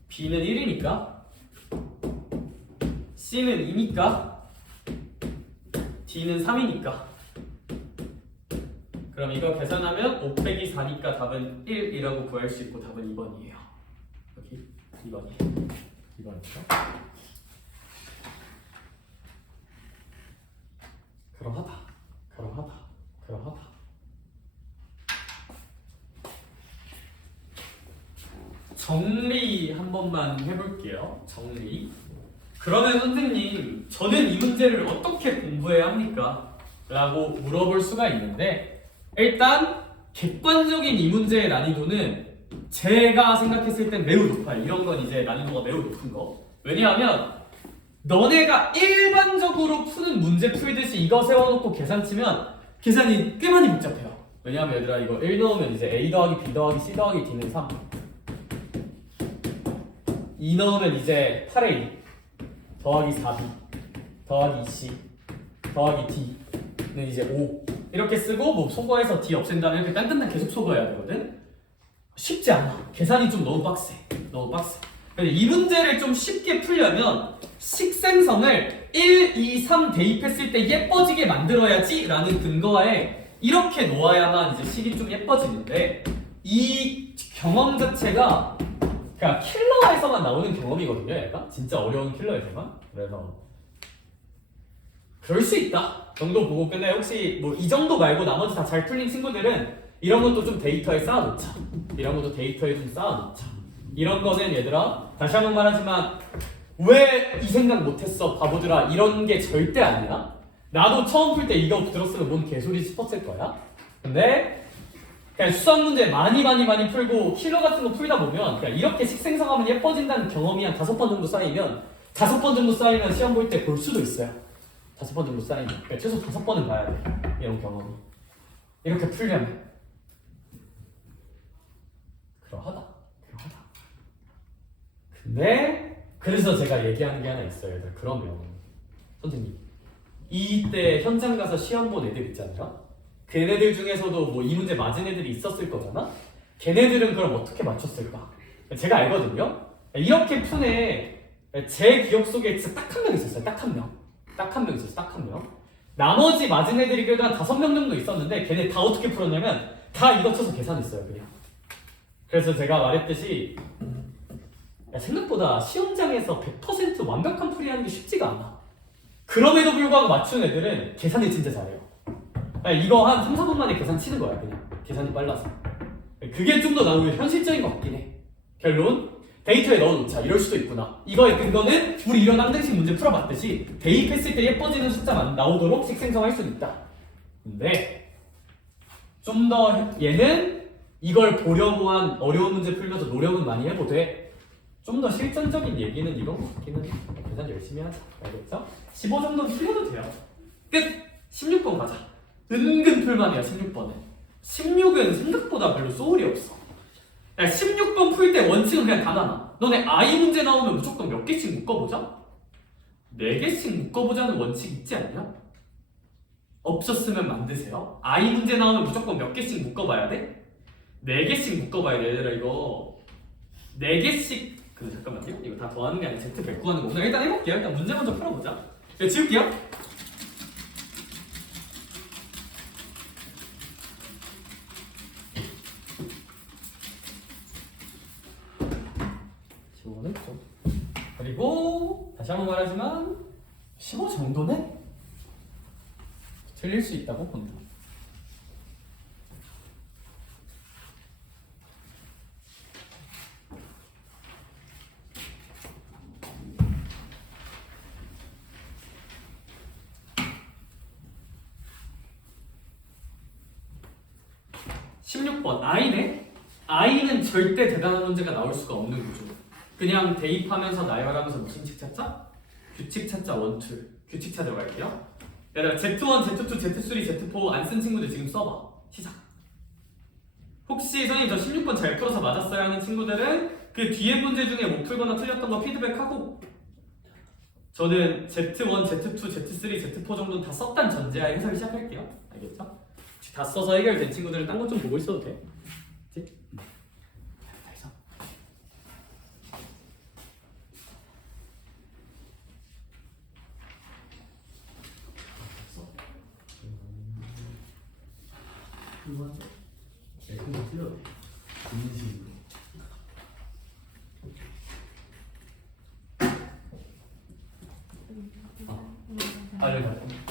b는 1이니까 c는 2니까 d는 3이니까, 그럼 이거 계산하면 5 빼기 4니까 답은 1이라고 구할 수 있고 답은 2번이에요. 여기 2번이에요. 2번이죠. 그러하다. 그러하다. 그러하다. 정리 한 번만 해볼게요. 정리. 그러면 선생님, 저는 이 문제를 어떻게 공부해야 합니까? 라고 물어볼 수가 있는데, 일단 객관적인 이 문제의 난이도는 제가 생각했을 땐 매우 높아요. 이런 건 이제 난이도가 매우 높은 거. 왜냐하면 너네가 일반적으로 푸는 문제 풀듯이 이거 세워놓고 계산치면 계산이 꽤 많이 복잡해요. 왜냐하면 얘들아 이거 1 넣으면 이제 A 더하기 B 더하기 C 더하기 D는 3. 2 넣으면 이제 8A 더하기 4B 더하기 2C 더하기 D는 이제 5. 이렇게 쓰고 뭐 소거해서 D 없앤다면 이렇게 딴딴딴 계속 소거해야 되거든. 쉽지 않아. 계산이 좀 너무 빡세. 너무 빡세. 근데 이 문제를 좀 쉽게 풀려면 식생성을 1, 2, 3 대입했을 때 예뻐지게 만들어야지 라는 근거에 이렇게 놓아야만 이제 식이 좀 예뻐지는데, 이 경험 자체가 그냥 킬러에서만 나오는 경험이거든요. 얘가 진짜 어려운 킬러에서만. 그래서 그럴 수 있다 정도 보고. 근데 혹시 뭐 이 정도 말고 나머지 다 잘 풀린 친구들은 이런 것도 좀 데이터에 쌓아놓자. 이런 것도 데이터에 좀 쌓아놓자. 이런 거는 얘들아 다시 한번 말하지만 왜 이 생각 못했어 바보들아, 이런 게 절대 아니야. 나도 처음 풀 때 이거 들었으면 뭔 개소리 싶었을 거야. 근데 그냥 수학 문제 많이 풀고 킬러 같은 거 풀다 보면 그냥 이렇게 식생성하면 예뻐진다는 경험이 한 5번 정도 쌓이면, 5번 정도 쌓이면 시험 볼 때 볼 수도 있어요. 5번 정도 쌓이면. 그러니까 최소 5번은 봐야 돼. 이런 경험이. 이렇게 풀려면. 그러하다. 근데 그래서 제가 얘기하는 게 하나 있어요. 얘들. 그러면 선생님, 이때 현장 가서 시험 본 애들 있잖아요. 걔네들 중에서도 뭐 이 문제 맞은 애들이 있었을 거잖아. 걔네들은 그럼 어떻게 맞췄을까? 제가 알거든요. 이렇게 푼 애 제 기억 속에 진짜 딱 한 명 있었어요. 딱 한 명 있었어요. 딱 한 명. 나머지 맞은 애들이 그래도 한 5명 정도 있었는데 걔네 다 어떻게 풀었냐면 다 이거 쳐서 계산했어요 그냥. 그래서 제가 말했듯이 야, 생각보다 시험장에서 100% 완벽한 풀이하는 게 쉽지가 않아. 그럼에도 불구하고 맞춘 애들은 계산을 진짜 잘해요. 야, 이거 한 3, 4분 만에 계산 치는 거야 그냥. 계산이 빨라서. 그게 좀 더 나오면 현실적인 것 같긴 해. 결론 데이터에 넣어놓자 이럴 수도 있구나. 이거의 근거는 우리 이런 항등식 문제 풀어봤듯이 대입했을 때 예뻐지는 숫자만 나오도록 식 생성할 수는 있다. 근데 좀 더 얘는 이걸 보려고 한 어려운 문제 풀면서 노력은 많이 해보되 좀 더 실전적인 얘기는 이런 거 같기는 해. 계산 열심히 하자. 알겠죠? 15 정도는 풀려도 돼요. 끝! 16번 가자. 은근 풀만이야 16번은. 16은 생각보다 별로 소울이 없어. 16번 풀 때 원칙은 그냥 단 하나. 너네 I 문제 나오면 무조건 몇 개씩 묶어보자? 4개씩 묶어보자는 원칙 있지 않냐? 없었으면 만드세요. I 문제 나오면 무조건 몇 개씩 묶어봐야 돼? 4개씩 묶어봐야 돼. 얘들아 이거 4개씩 잠깐만요. 이거 다 더하는 게 아니라 Z 100 구하는 거구나. 일단 해볼게요. 일단 문제 먼저 풀어보자. 네, 지울게요. 그리고 다시 한번 말하지만 15 정도는 틀릴 수 있다고 본다. I네? I는 절대 대단한 문제가 나올 수가 없는 구조. 그냥 대입하면서 나열하면서 무슨 칙 찾자? 규칙 찾자 1, 2. 규칙 찾으러 갈게요. 얘들아 Z1, Z2, Z3, Z4 안 쓴 친구들 지금 써봐. 시작. 혹시 선생님 저 16번 잘 풀어서 맞았어요 하는 친구들은 그 뒤에 문제 중에 못 풀거나 틀렸던 거 피드백하고 저는 Z1, Z2, Z3, Z4 정도는 다 썼단 전제하에 해설 시작할게요. 알겠죠? 다 써서 해결된 친구들은 딴 거 좀 보고 있어도 돼. 그치?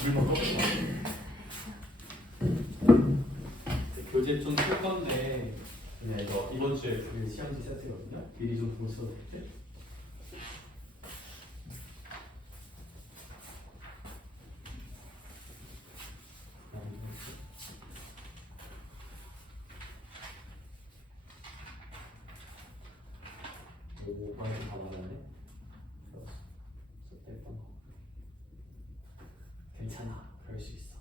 물 먹어? 교재 좀 풀 건데 네, 이거 이번 주에 그 시험지 세트거든요. 미리 좀 보고 써도 될지? 오바이 다 맞았네. 괜찮아, 그럴 수 있어.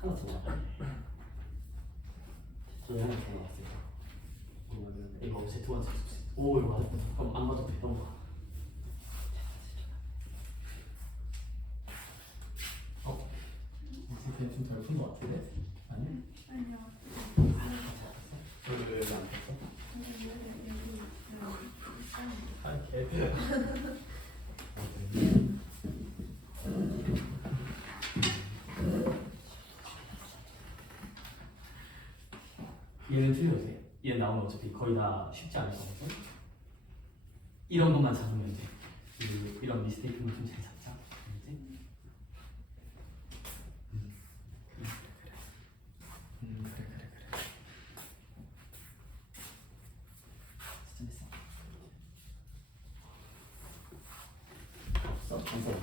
하나 더 나와. 저희 하나 더 나왔어요. 이거 Z1, Z2. 오, 이거 맞았다. 그럼 안 맞아도 되던 거야. 그냥 좀 덜 푼 거 같은데? 아니? 아니요. 왜 안 폈어? 아, 개들. 얘는 틀려도 돼. 얘 나오면 어차피 거의 다 쉽지 않을 거거든. 이런 것만 잡으면 돼. 이런 미스테이크는 좀 잘 잡자. 알지? 그래. 진짜 됐어. 없어? 없어.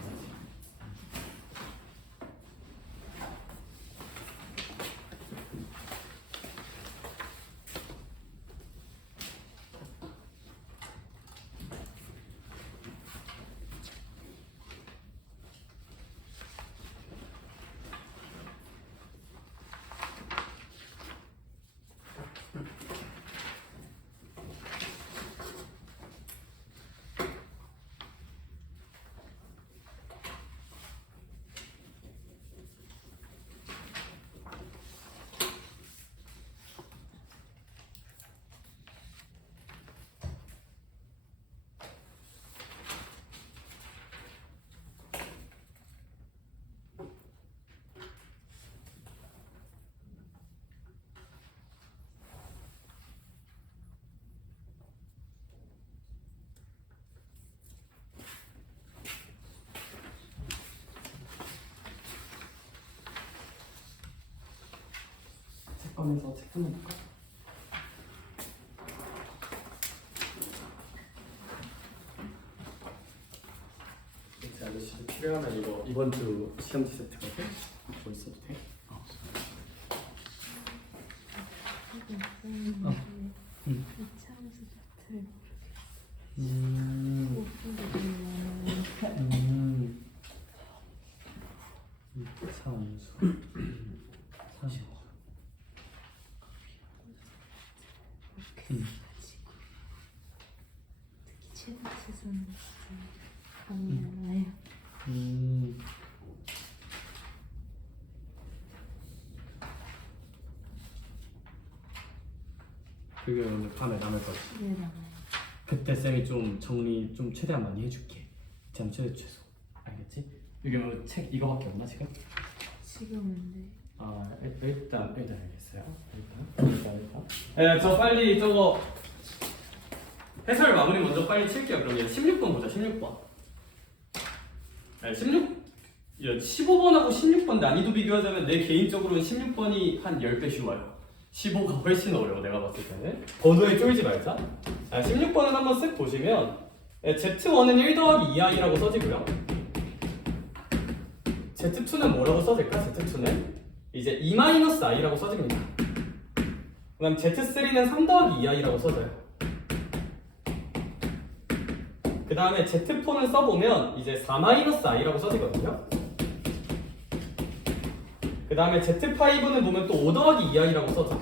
꺼내서 책 한번 볼까? 아저씨도 필요하면 이거 이번 주 시험지 세트거든? 뭐 있어도 돼? 그게 오늘 밤에 남을 거지. 네, 나가요. 그때 쌤이 좀 정리 좀 최대한 많이 해줄게. 참 최소. 알겠지? 이게 뭐 책 이거밖에 없나 지금? 지금인데. 아 일단 알겠어요. 일단. 저 빨리 저거 해설 마무리 먼저 빨리 칠게요. 그러면 16번 보자. 16번. 15번하고 16번 난이도 비교하자면 내 개인적으로는 16번이 한 10배 쉬워요. 15가 훨씬 어려워 내가 봤을 때는. 번호에 쫄지 말자. 16번은 한번 쓱 보시면 Z1은 1 더하기 2i라고 써지고요. Z2는 뭐라고 써질까? Z2는 이제 2-i라고 써집니다. 그 다음 Z3는 3 더하기 2i라고 써져요. 그 다음에 Z4는 써보면 이제 4-i라고 써지거든요. 그 다음에 Z5는 보면 또 5 더하기 2i라고 써져.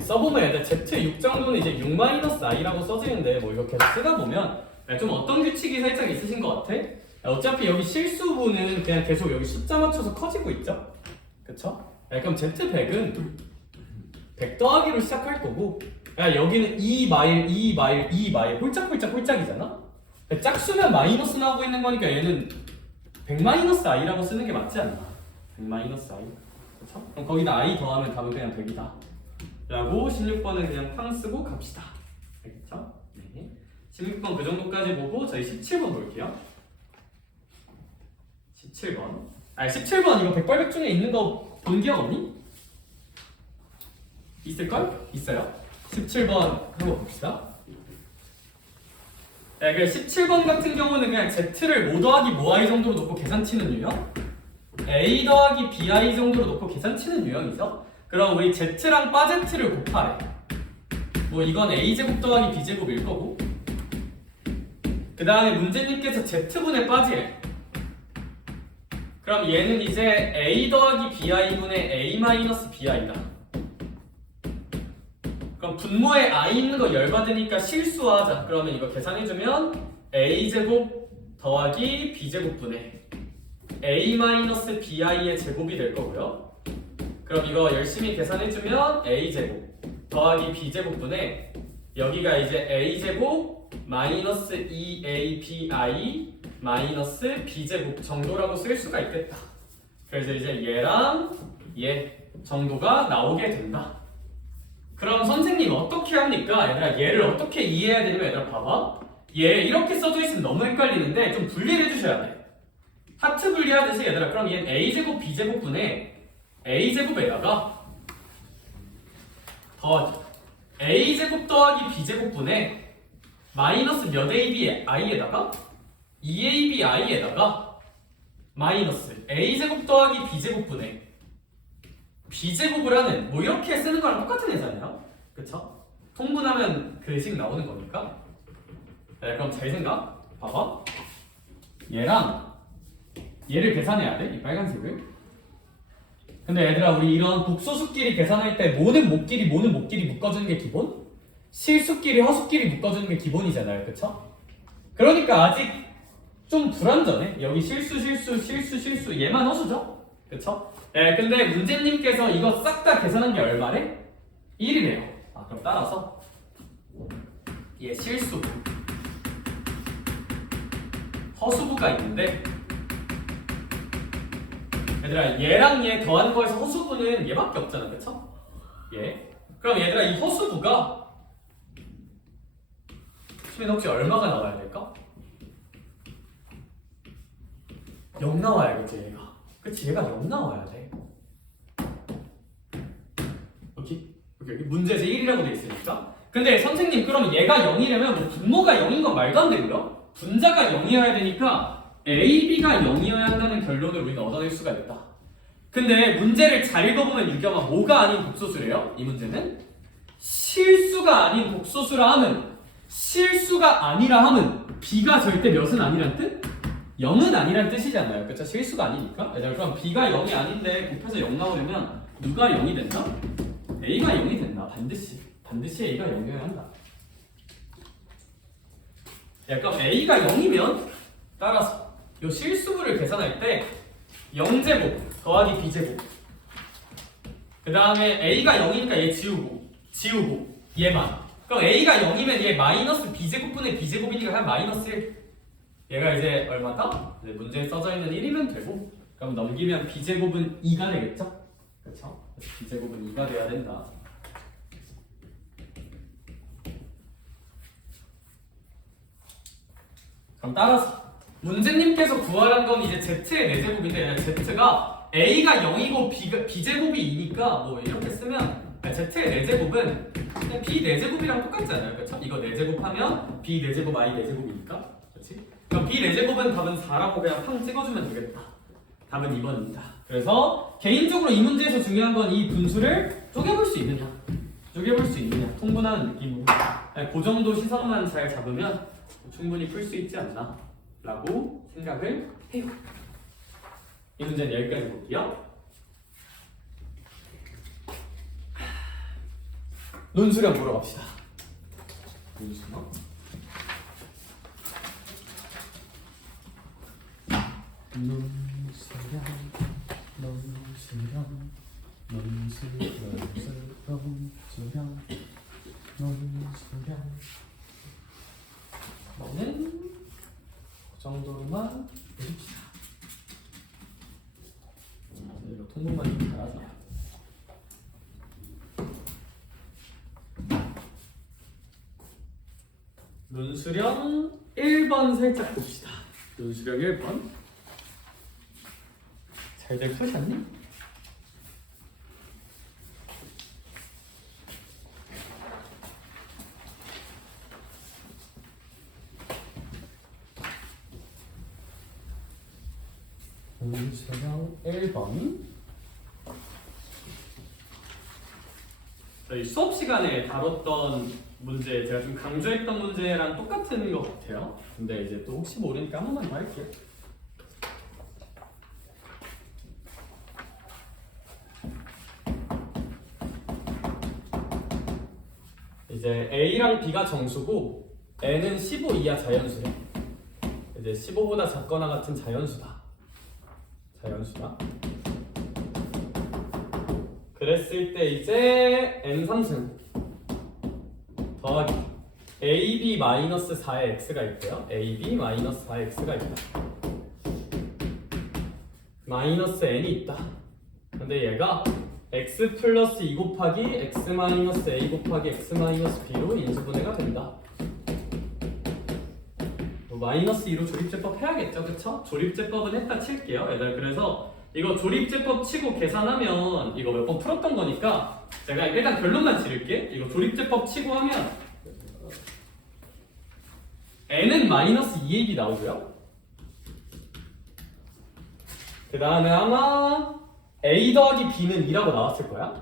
써보면 얘들 Z6 정도는 이제 6-i라고 써지는데 뭐 이거 계속 쓰다 보면 좀 어떤 규칙이 살짝 있으신 것 같아? 어차피 여기 실수분은 그냥 계속 여기 숫자 맞춰서 커지고 있죠? 그쵸? 그럼 Z100은 100 더하기로 시작할 거고 여기는 2마일 홀짝이잖아? 짝수면 마이너스 나오고 있는 거니까 얘는 100-i라고 쓰는 게 맞지 않나? 100-i. 그쵸? 그럼 거기다 i 더하면 답은 그냥 100이다. 라고 16번은 그냥 팡 쓰고 갑시다. 알겠죠? 네. 16번 그 정도까지 보고 저희 17번 볼게요. 17번. 17번 이거 백발백중에 있는 거 본 기억 없니? 있을걸? 있어요. 17번 한번 봅시다. 네, 그 17번 같은 경우는 그냥 Z를 뭐 더하기 뭐 i 정도로 놓고 계산치는 유형, A 더하기 BI 정도로 놓고 계산치는 유형이죠. 그럼 우리 Z랑 바 Z를 곱하래. 뭐 이건 A제곱 더하기 B제곱일 거고, 그 다음에 문제님께서 Z분의 빠지래. 그럼 얘는 이제 A 더하기 BI분의 A-BI다. 그럼 분모에 i 있는 거 열받으니까 실수하자. 그러면 이거 계산해주면 a제곱 더하기 b제곱분의 a-bi의 제곱이 될 거고요. 그럼 이거 열심히 계산해주면 a제곱 더하기 b제곱분의 여기가 이제 a제곱 마이너스 2abi 마이너스 b제곱 정도라고 쓸 수가 있겠다. 그래서 이제 얘랑 얘 정도가 나오게 된다. 그럼 선생님 어떻게 합니까? 얘들아 얘를 어떻게 이해해야 되냐면 얘들아 봐봐. 얘 이렇게 써져 있으면 너무 헷갈리는데 좀 분리를 해주셔야 돼. 하트 분리하듯이 얘들아 그럼 얘는 a제곱 b제곱분의 a제곱에다가 더하기 a제곱 더하기 b제곱분의 마이너스 몇 ab i에다가 2ab i에다가 마이너스 a제곱 더하기 b제곱분의 b제곱을 하는 뭐 이렇게 쓰는 거랑 똑같은 예잖아요. 그쵸? 통분하면 그 식 나오는 거니까. 네, 그럼 잘 생각. 봐봐. 얘랑 얘를 계산해야 돼. 이 빨간색을. 근데 얘들아 우리 이런 복소수끼리 계산할 때 모는 목끼리 묶어주는 게 기본? 실수끼리 허수끼리 묶어주는 게 기본이잖아요. 그쵸? 그러니까 아직 좀 불안전해. 여기 실수 얘만 허수죠? 그쵸? 네, 근데 문제님께서 이거 싹 다 계산한 게 얼마래? 1이래요. 그럼 따라서 얘 실수부 허수부가 있는데 얘들아 얘랑 얘 더하는 거에서 허수부는 얘밖에 없잖아. 그쵸? 얘. 그럼 얘들아 이 허수부가 수민 혹시 얼마가 나와야 될까? 0 나와야겠지 얘가. 그치 얘가 0 나와야 돼. 여기 문제지 1이라고 돼 있으니까. 근데 선생님 그럼 얘가 0이려면 뭐 분모가 0인 건 말도 안 되고요. 분자가 0이어야 되니까 A, B가 0이어야 한다는 결론을 우리가 얻어낼 수가 있다. 근데 문제를 잘 읽어보면 유겸아 뭐가 아닌 복소수래요? 이 문제는 실수가 아닌 복소수라 함은 실수가 아니라 함은 B가 절대 몇은 아니란 뜻? 0은 아니란 뜻이잖아요. 그쵸? 실수가 아니니까. 얘들아 그럼 B가 0이 아닌데 곱해서 0 나오려면 누가 0이 된다? A가 0이 된다. 반드시 A가 0이어야 한다. 그럼 A가 0이면 따라서 이 실수분을 계산할 때 0제곱 더하기 B제곱 그 다음에 A가 0이니까 얘 지우고 얘만 그럼 A가 0이면 얘 마이너스 B제곱분의 B제곱이니까 한 마이너스 1 얘가 이제 얼마다? 이제 문제에 써져 있는 1이면 되고 그럼 넘기면 B제곱은 2가 되겠죠? 그렇죠? B제곱은 2가 돼야 된다. 그럼 따라서 문제님께서 구하란 건 이제 Z의 4제곱인데 Z가 A가 0이고 B제곱이 2니까 뭐 이렇게 쓰면 Z의 4제곱은 그냥 B 4제곱이랑 똑같잖아요. 그렇죠? 이거 4제곱하면 B 4제곱 I 4제곱이니까 그렇지? 그럼 B 4제곱은 답은 4라고 그냥 팡 찍어주면 되겠다. 답은 2번입니다. 그래서 개인적으로 이 문제에서 중요한 건 이 분수를 쪼개볼 수 있느냐 통분하는 느낌으로 그 정도 시선만 잘 잡으면 충분히 풀 수 있지 않나 라고 생각을 해요. 이 문제는 여기까지 볼게요. 논수량 보러 갑시다. 논수량 너는 그 정도로만 해줍시다. 이거 통보만 좀 잘하자. 논수령 1번 살짝 봅시다. 논수령 1번 잘들 푸셨니? 논수령 1번 저희 수업 시간에 다뤘던 문제 제가 좀 강조했던 문제랑 똑같은 것 같아요. 근데 이제 또 혹시 모르니까 한 번만 더 할게요. 이제 A랑 B가 정수고 N은 15 이하 자연수래. 이제 15보다 작거나 같은 자연수다. 그랬을 때 이제 N3승 더하기 AB-4의 X가 있대요. AB-4의 X가 있다. 마이너스 N이 있다. 근데 얘가 X 플러스 2 곱하기 X 마이너스 A 곱하기 X 마이너스 B로 인수분해가 된다. 마이너스 2로 조립제법 해야겠죠, 그쵸? 조립제법은 했다 칠게요, 얘들. 그래서 이거 조립제법 치고 계산하면 이거 몇 번 풀었던 거니까 제가 일단 결론만 지를게. 이거 조립제법 치고 하면 N은 마이너스 2AB 나오고요. 그 다음에 아마 A 더하기 B는 2라고 나왔을 거야.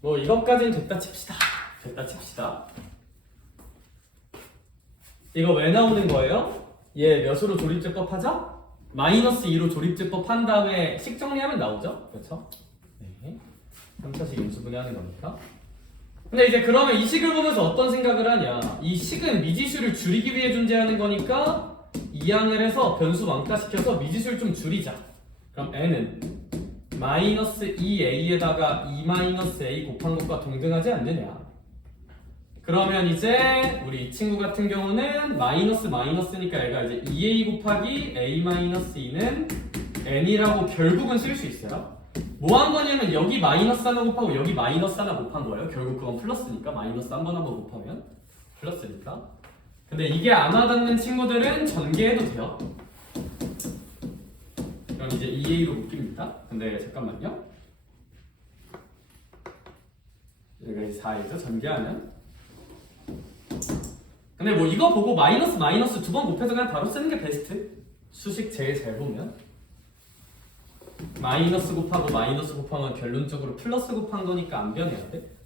뭐 이것까지는 됐다 칩시다. 이거 왜 나오는 거예요? 얘 몇으로 조립제법 하자? 마이너스 2로 조립제법 한 다음에 식 정리하면 나오죠? 그렇죠? 네. 3차식 인수분해하는 거니까. 근데 이제 그러면 이 식을 보면서 어떤 생각을 하냐? 이 식은 미지수를 줄이기 위해 존재하는 거니까 이항을 해서 변수 왕따시켜서 미지수를 좀 줄이자. 그럼 n은 마이너스 2a에다가 2-a 곱한 것과 동등하지 않느냐? 그러면 이제 우리 이 친구 같은 경우는 마이너스니까 얘가 이제 2a 곱하기 a-2는 n이라고 결국은 쓸 수 있어요. 뭐 한 거냐면 여기 마이너스 하나 곱하고 여기 마이너스 하나 곱한 거예요. 결국 그건 플러스니까 마이너스 한 번 곱하면 플러스니까. 근데 이게 안 와닿는 친구들은 전개해도 돼요. 그럼 이제 2a로 묶입니다. 근데 잠깐만요. 마이너스 4이죠. 전개하면. 근데 뭐 이거 보고 마이너스 두 번 곱해서 그냥 바로 쓰는 게 베스트. 수식 제일 잘 보면 마이너스 곱하고 마이너스 곱하면 결론적으로 플러스 곱한 거니까 안 변해야 돼.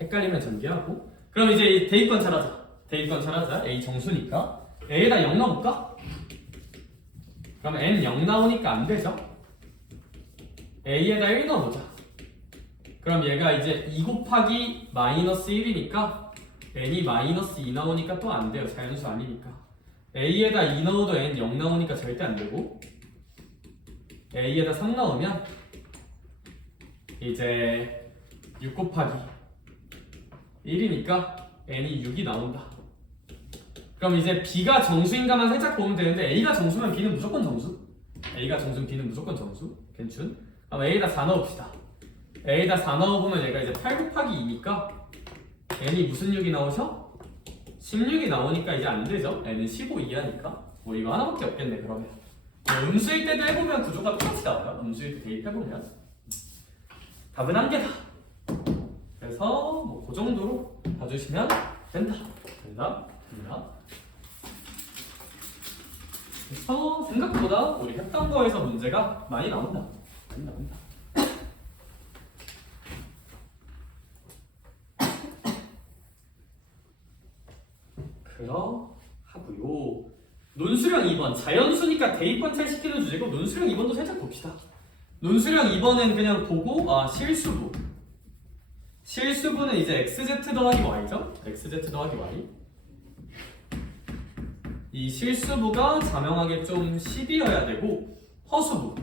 헷갈리면 전개하고. 그럼 이제 이 대입권 잘하자. 대입권 잘하자. A 정수니까 A에다 0 넣어볼까? 그럼 N 0 나오니까 안 되죠. A에다 1 넣어보자. 그럼 얘가 이제 2 곱하기 마이너스 1이니까 N이 마이너스 2 나오니까 또 안 돼요. 자연수 아니니까. A에다 2 넣어도 N 0 나오니까 절대 안 되고, A에다 3 넣으면 이제 6 곱하기 1이니까 N이 6이 나온다. 그럼 이제 B가 정수인가만 살짝 보면 되는데 A가 정수면 B는 무조건 정수. A가 정수면 B는 무조건 정수. 괜춘? 그럼 A에다 4 넣읍시다. A에다 4 넣어보면 얘가 이제 8 곱하기 2니까 N이 무슨 6이 나오셔? 16이 나오니까 이제 안 되죠. N은 15 이하니까. 뭐 이거 하나밖에 없겠네 그러면. 음수일 때도 해보면 구조가 똑같이 나와요. 음수일 때 대입해보면 답은 한 개다. 그래서 뭐 그 정도로 봐주시면 된다. 된다. 그래서 생각보다 우리 했던 거에서 문제가 많이 나온다. 많이 나온다. 그러하고요. 논술형 2번 자연수니까 대입관찰 시키는 주제고 논술형 2번도 살짝 봅시다. 논술형 2번은 그냥 보고 실수부. 실수부는 이제 xz 더하기 y죠. xz 더하기 y. 이 실수부가 자명하게 좀 10이어야 되고 허수부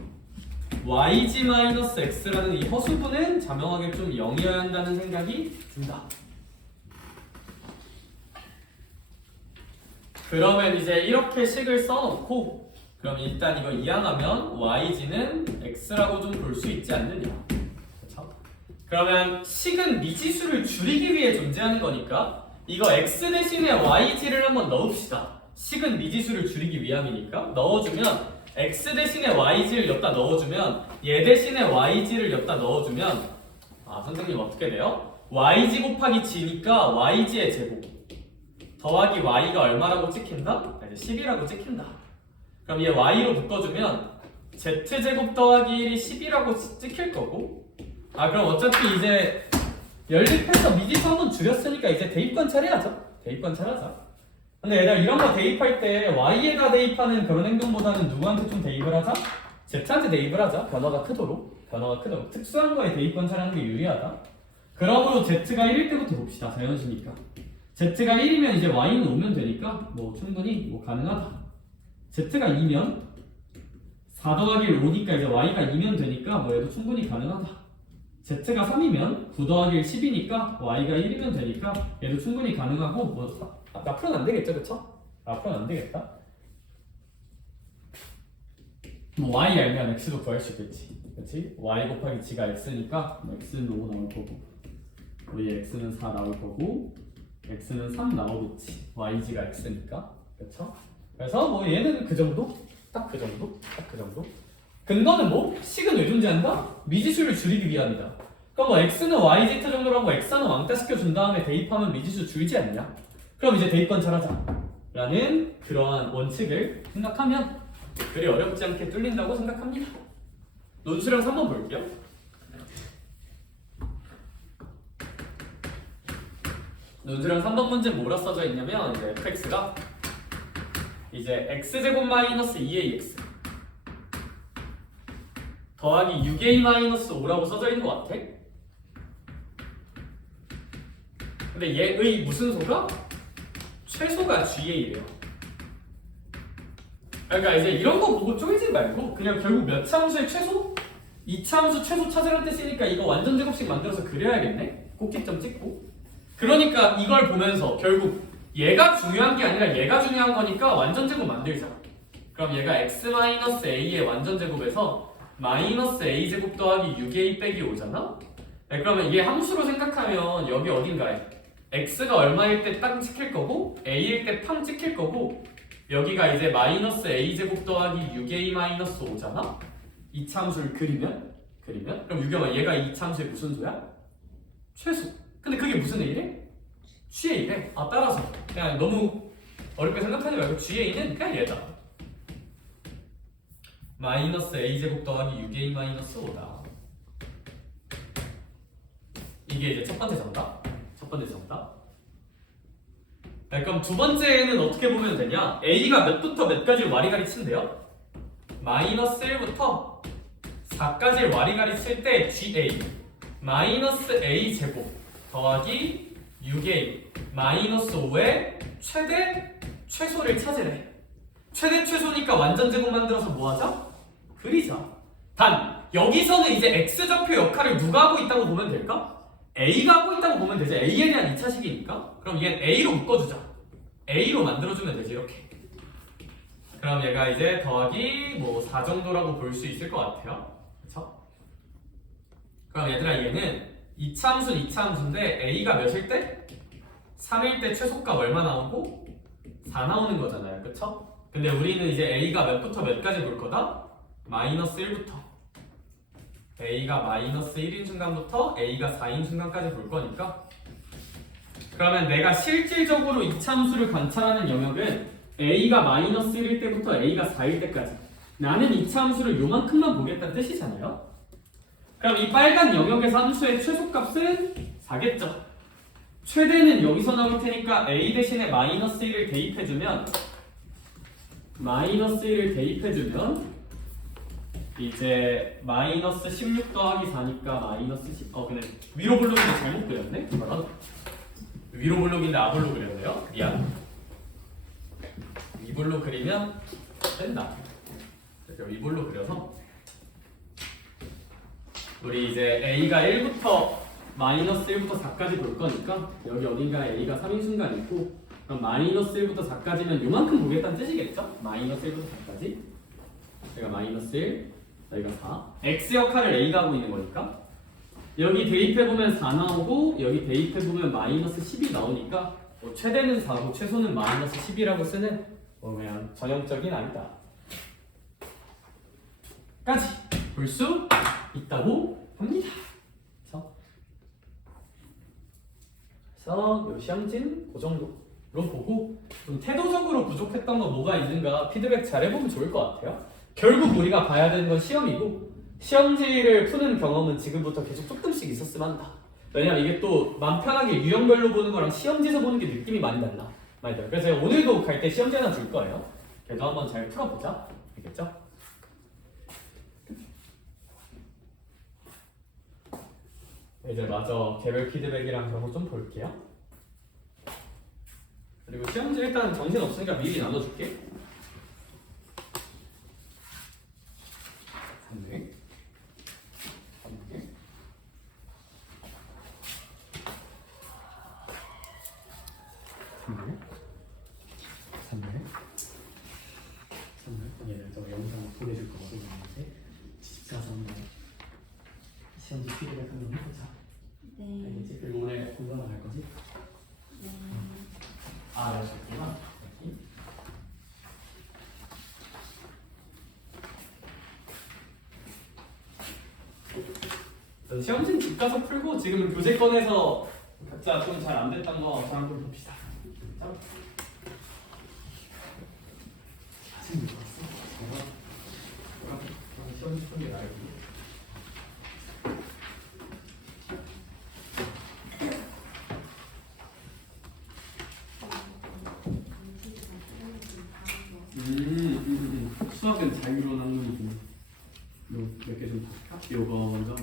yg-x라는 이 허수부는 자명하게 좀 0이어야 한다는 생각이 든다. 그러면 이제 이렇게 식을 써놓고 그럼 일단 이거 이항하면 yg는 x라고 좀 볼 수 있지 않느냐. 그렇죠? 그러면 식은 미지수를 줄이기 위해 존재하는 거니까 이거 x 대신에 yg를 한번 넣읍시다. 식은 미지수를 줄이기 위함이니까 넣어주면 x 대신에 yg를 여기다 넣어주면 얘 대신에 yg를 여기다 넣어주면 선생님 어떻게 돼요? yg 곱하기 g니까 yg의 제곱 더하기 y가 얼마라고 찍힌다? 이제 10이라고 찍힌다. 그럼 얘 y로 묶어주면 z제곱 더하기 1이 10이라고 찍힐 거고 그럼 어차피 이제 연립해서 미지수 한번 줄였으니까 이제 대입관찰 해야죠. 대입관찰 하자. 근데 얘들아 이런 거 대입할 때 y에다 대입하는 그런 행동보다는 누구한테 좀 대입을 하자? z한테 대입을 하자. 변화가 크도록. 특수한 거에 대입관찰하는 게 유리하다. 그러므로 z가 1일 때부터 봅시다. 자연수니까. z가 1이면 이제 y는 오면 되니까 뭐 충분히 뭐 가능하다. z가 2면 4 더하기 1 5니까 이제 y가 2면 되니까 뭐 얘도 충분히 가능하다. z가 3이면 9 더하기 1 10이니까 y가 1이면 되니까 얘도 충분히 가능하고 뭐 앞으로는 안 되겠죠, 그쵸? 앞으로는 안 되겠다. 뭐 y 알면 x도 구할 수 있겠지, 그렇지? y 곱하기 g가 x니까 뭐 x는 5 나올 거고, 우리 x는 4 나올 거고, x는 3 나오겠지. yg가 x니까, 그렇죠? 그래서 뭐 얘는 그 정도, 딱 그 정도. 근거는 뭐 식은 왜 존재한다? 미지수를 줄이기 위함이다. 그럼 뭐 x는 yz 정도라고 x는 왕따 시켜준 다음에 대입하면 미지수 줄지 않냐? 그럼 이제 대입관찰하자 라는 그러한 원칙을 생각하면 그리 어렵지 않게 뚫린다고 생각합니다. 논술형 3번 볼게요. 논술형 3번 문제 뭐라 써져 있냐면 이제 fx가 이제 x제곱 마이너스 2ax 더하기 6a 마이너스 5라고 써져 있는 것 같아. 근데 얘의 무슨 소가? 최소가 GA래요. 그러니까 이제 이런 거 보고 쪼이지 말고 그냥 결국 몇 차함수의 최소? 2차함수 최소 찾으라는 뜻이니까 이거 완전 제곱식 만들어서 그려야겠네? 꼭지점 찍고. 그러니까 이걸 보면서 결국 얘가 중요한 게 아니라 얘가 중요한 거니까 완전 제곱 만들자. 그럼 얘가 x-a의 완전 제곱에서 마이너스 a제곱 더하기 6a 빼기 5잖아? 네, 그러면 이게 함수로 생각하면 여기 어딘가에 x가 얼마일 때 땅 찍힐 거고 a일 때 팡 찍힐 거고 여기가 이제 마이너스 a제곱 더하기 6a 마이너스 5잖아? 이차 함수를 그리면 그럼 유경아 얘가 이차 함수의 무슨 수야? 최소. 근데 그게 무슨 A래? GA래. 아 따라서 그냥 너무 어렵게 생각하지 말고 GA는 그냥 얘다. 마이너스 A제곱 더하기 6A 마이너스 5다. 이게 이제 첫 번째 정답. 첫 번째 정답. 네, 그럼 두 번째는 어떻게 보면 되냐? A가 몇부터 몇까지 와리가리 친대요? 마이너스 1부터 4까지 와리가리 칠 때 GA 마이너스 A 제곱 더하기 6A 마이너스 5의 최대 최소를 찾으래. 최대 최소니까 완전 제곱 만들어서 뭐 하자? 그리자. 단 여기서는 이제 X좌표 역할을 누가 하고 있다고 보면 될까? A가 하고 있다고 보면 되지. A에 대한 2차식이니까. 그럼 얘는 A로 묶어주자. A로 만들어주면 되지. 이렇게. 그럼 얘가 이제 더하기 뭐 4 정도라고 볼 수 있을 것 같아요. 그쵸? 그럼 얘들아 얘는 2차 함수는 2차 함수인데 A가 몇일 때? 3일 때 최소값 얼마 나오고? 4 나오는 거잖아요. 그쵸? 근데 우리는 이제 A가 몇부터 몇까지 볼 거다? 마이너스 1부터 A가 마이너스 1인 순간부터 A가 4인 순간까지 볼 거니까 그러면 내가 실질적으로 이차함수를 관찰하는 영역은 A가 마이너스 1일 때부터 A가 4일 때까지 나는 이차함수를 요만큼만 보겠다는 뜻이잖아요. 그럼 이 빨간 영역에서 함수의 최소값은 4겠죠. 최대는 여기서 나올 테니까 A 대신에 마이너스 1을 대입해주면 마이너스 1을 대입해주면 이제 마이너스 16 더하기 4니까 마이너스 10 근데 위로 블록인데 잘못 그렸네? 뭐라? 위로 블록인데 아블로 그렸네요? 미안. 위블로 그리면 된다. 이렇게 위블로 그려서 우리 이제 A가 1부터 마이너스 1부터 4까지 볼 거니까 여기 어딘가에 A가 3인 순간 있고 그럼 마이너스 1부터 4까지면 요만큼 보겠다는 뜻이겠죠? 마이너스 1부터 4까지 여기가 마이너스 1 여기가 4 X 역할을 A가 하고 있는 거니까 여기 대입해보면 4 나오고 여기 대입해보면 마이너스 10이 나오니까 최대는 4고 최소는 마이너스 10이라고 쓰는 그냥 전형적인 아니다 까지 볼 수 있다고 봅니다. 그래서 요 시험지는 그 정도로 보고 좀 태도적으로 부족했던 거 뭐가 있는가 피드백 잘해보면 좋을 것 같아요. 결국 우리가 봐야 되는 건 시험이고 시험지를 푸는 경험은 지금부터 계속 조금씩 있었으면 한다. 왜냐면 이게 또 맘 편하게 유형별로 보는 거랑 시험지에서 보는 게 느낌이 많이 달라. 그래서 제가 오늘도 갈 때 시험지 하나 줄 거예요. 그래도 한번 잘 풀어보자. 알겠죠? 이제 마저 개별 피드백이랑 그런 거 좀 볼게요. 그리고 시험지 일단 정신 없으니까 미리 나눠줄게. 3개 3개 3개 3개 얘를 저 영상 보내줄 거거든. 이제 집사서 한번 시험지 피드백 한번 해보자. 네. 알겠지? 그리고 오늘 공부하러 갈 거지? 네. 아, 알았구나. 시험지는 집 가서 풀고 지금 교재권에서 각자 좀 잘 안 됐던 거 저랑 좀 봅시다. 사진 못 봤어? 시험지 푸는 게 나을 텐데. 수학은 자유로 나누는 몇개 좀 볼까? 요거 먼저.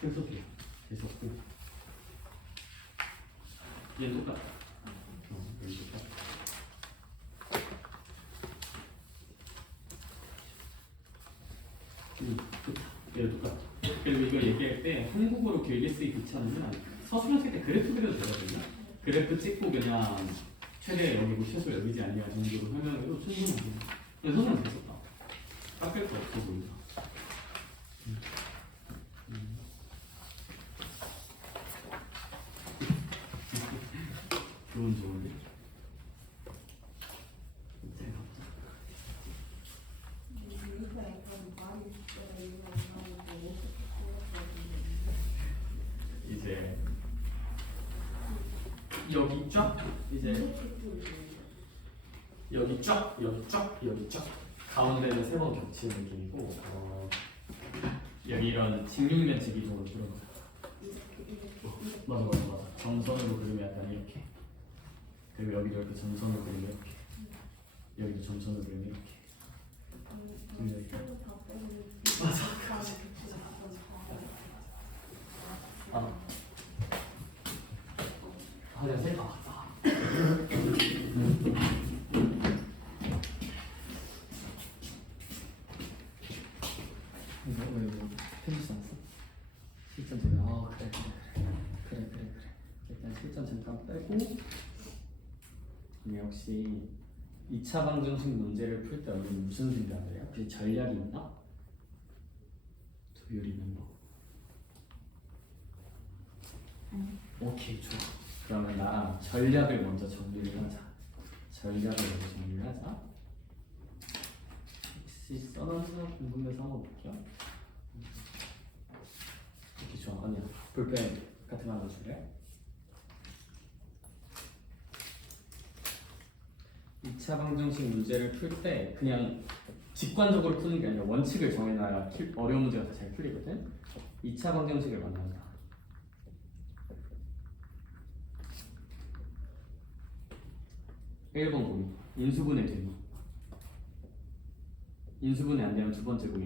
계속해. 계속해. 얘는 똑같아. 여기 똑같아. 좋다. 얘도 똑같아. 그리고 이거 얘기할 때 한국어로 길게 쓰기 귀찮으면 서술을 쓸 때 그래프 그려도 되거든요. 그래프 찍고 그냥 최대 여기고 최소 여기지 아니냐 정도로 설명해도 충분합니다. 근데 선생님 됐었다. 깎일 거 없어 보인다. 좋은데. 이제 여기 쫙 이제 여기 쫙 여기 쫙 여기 쫙 가운데는 세 번 겹치는 느낌이고 여기 이런 직육면체 기둥으로 들어가. 맞아. 점선으로 그리면 약간 이렇게. 그리고 여기도 이렇게 점선으로 그리면 이렇게. 여기도 점선으로 그리면 이렇게. 맞아. 내가 생각 왔다. 왜 편지 써놨어? 실전 제가 그래. 일단 실전 잠깐 빼고. 역시 2차 방정식 문제를 풀 때 우리는 무슨 생각을 해요? 혹시 전략이 있나? 도율이 멤버. 오케이 좋아. 그러면 나랑 전략을 먼저 정리를 하자. 혹시 써놓은 사람 궁금해서 한번 볼게요. 오케이 좋아. 아니야. 볼펜 같은 거 하나 줄래? 2차 방정식 문제를 풀 때 그냥 직관적으로 푸는 게 아니라 원칙을 정해놔야 어려운 문제가 더 잘 풀리거든. 2차 방정식을 만난다. 1번 고민. 인수분해 되니? 인수분해 안 되면 두 번째 고민.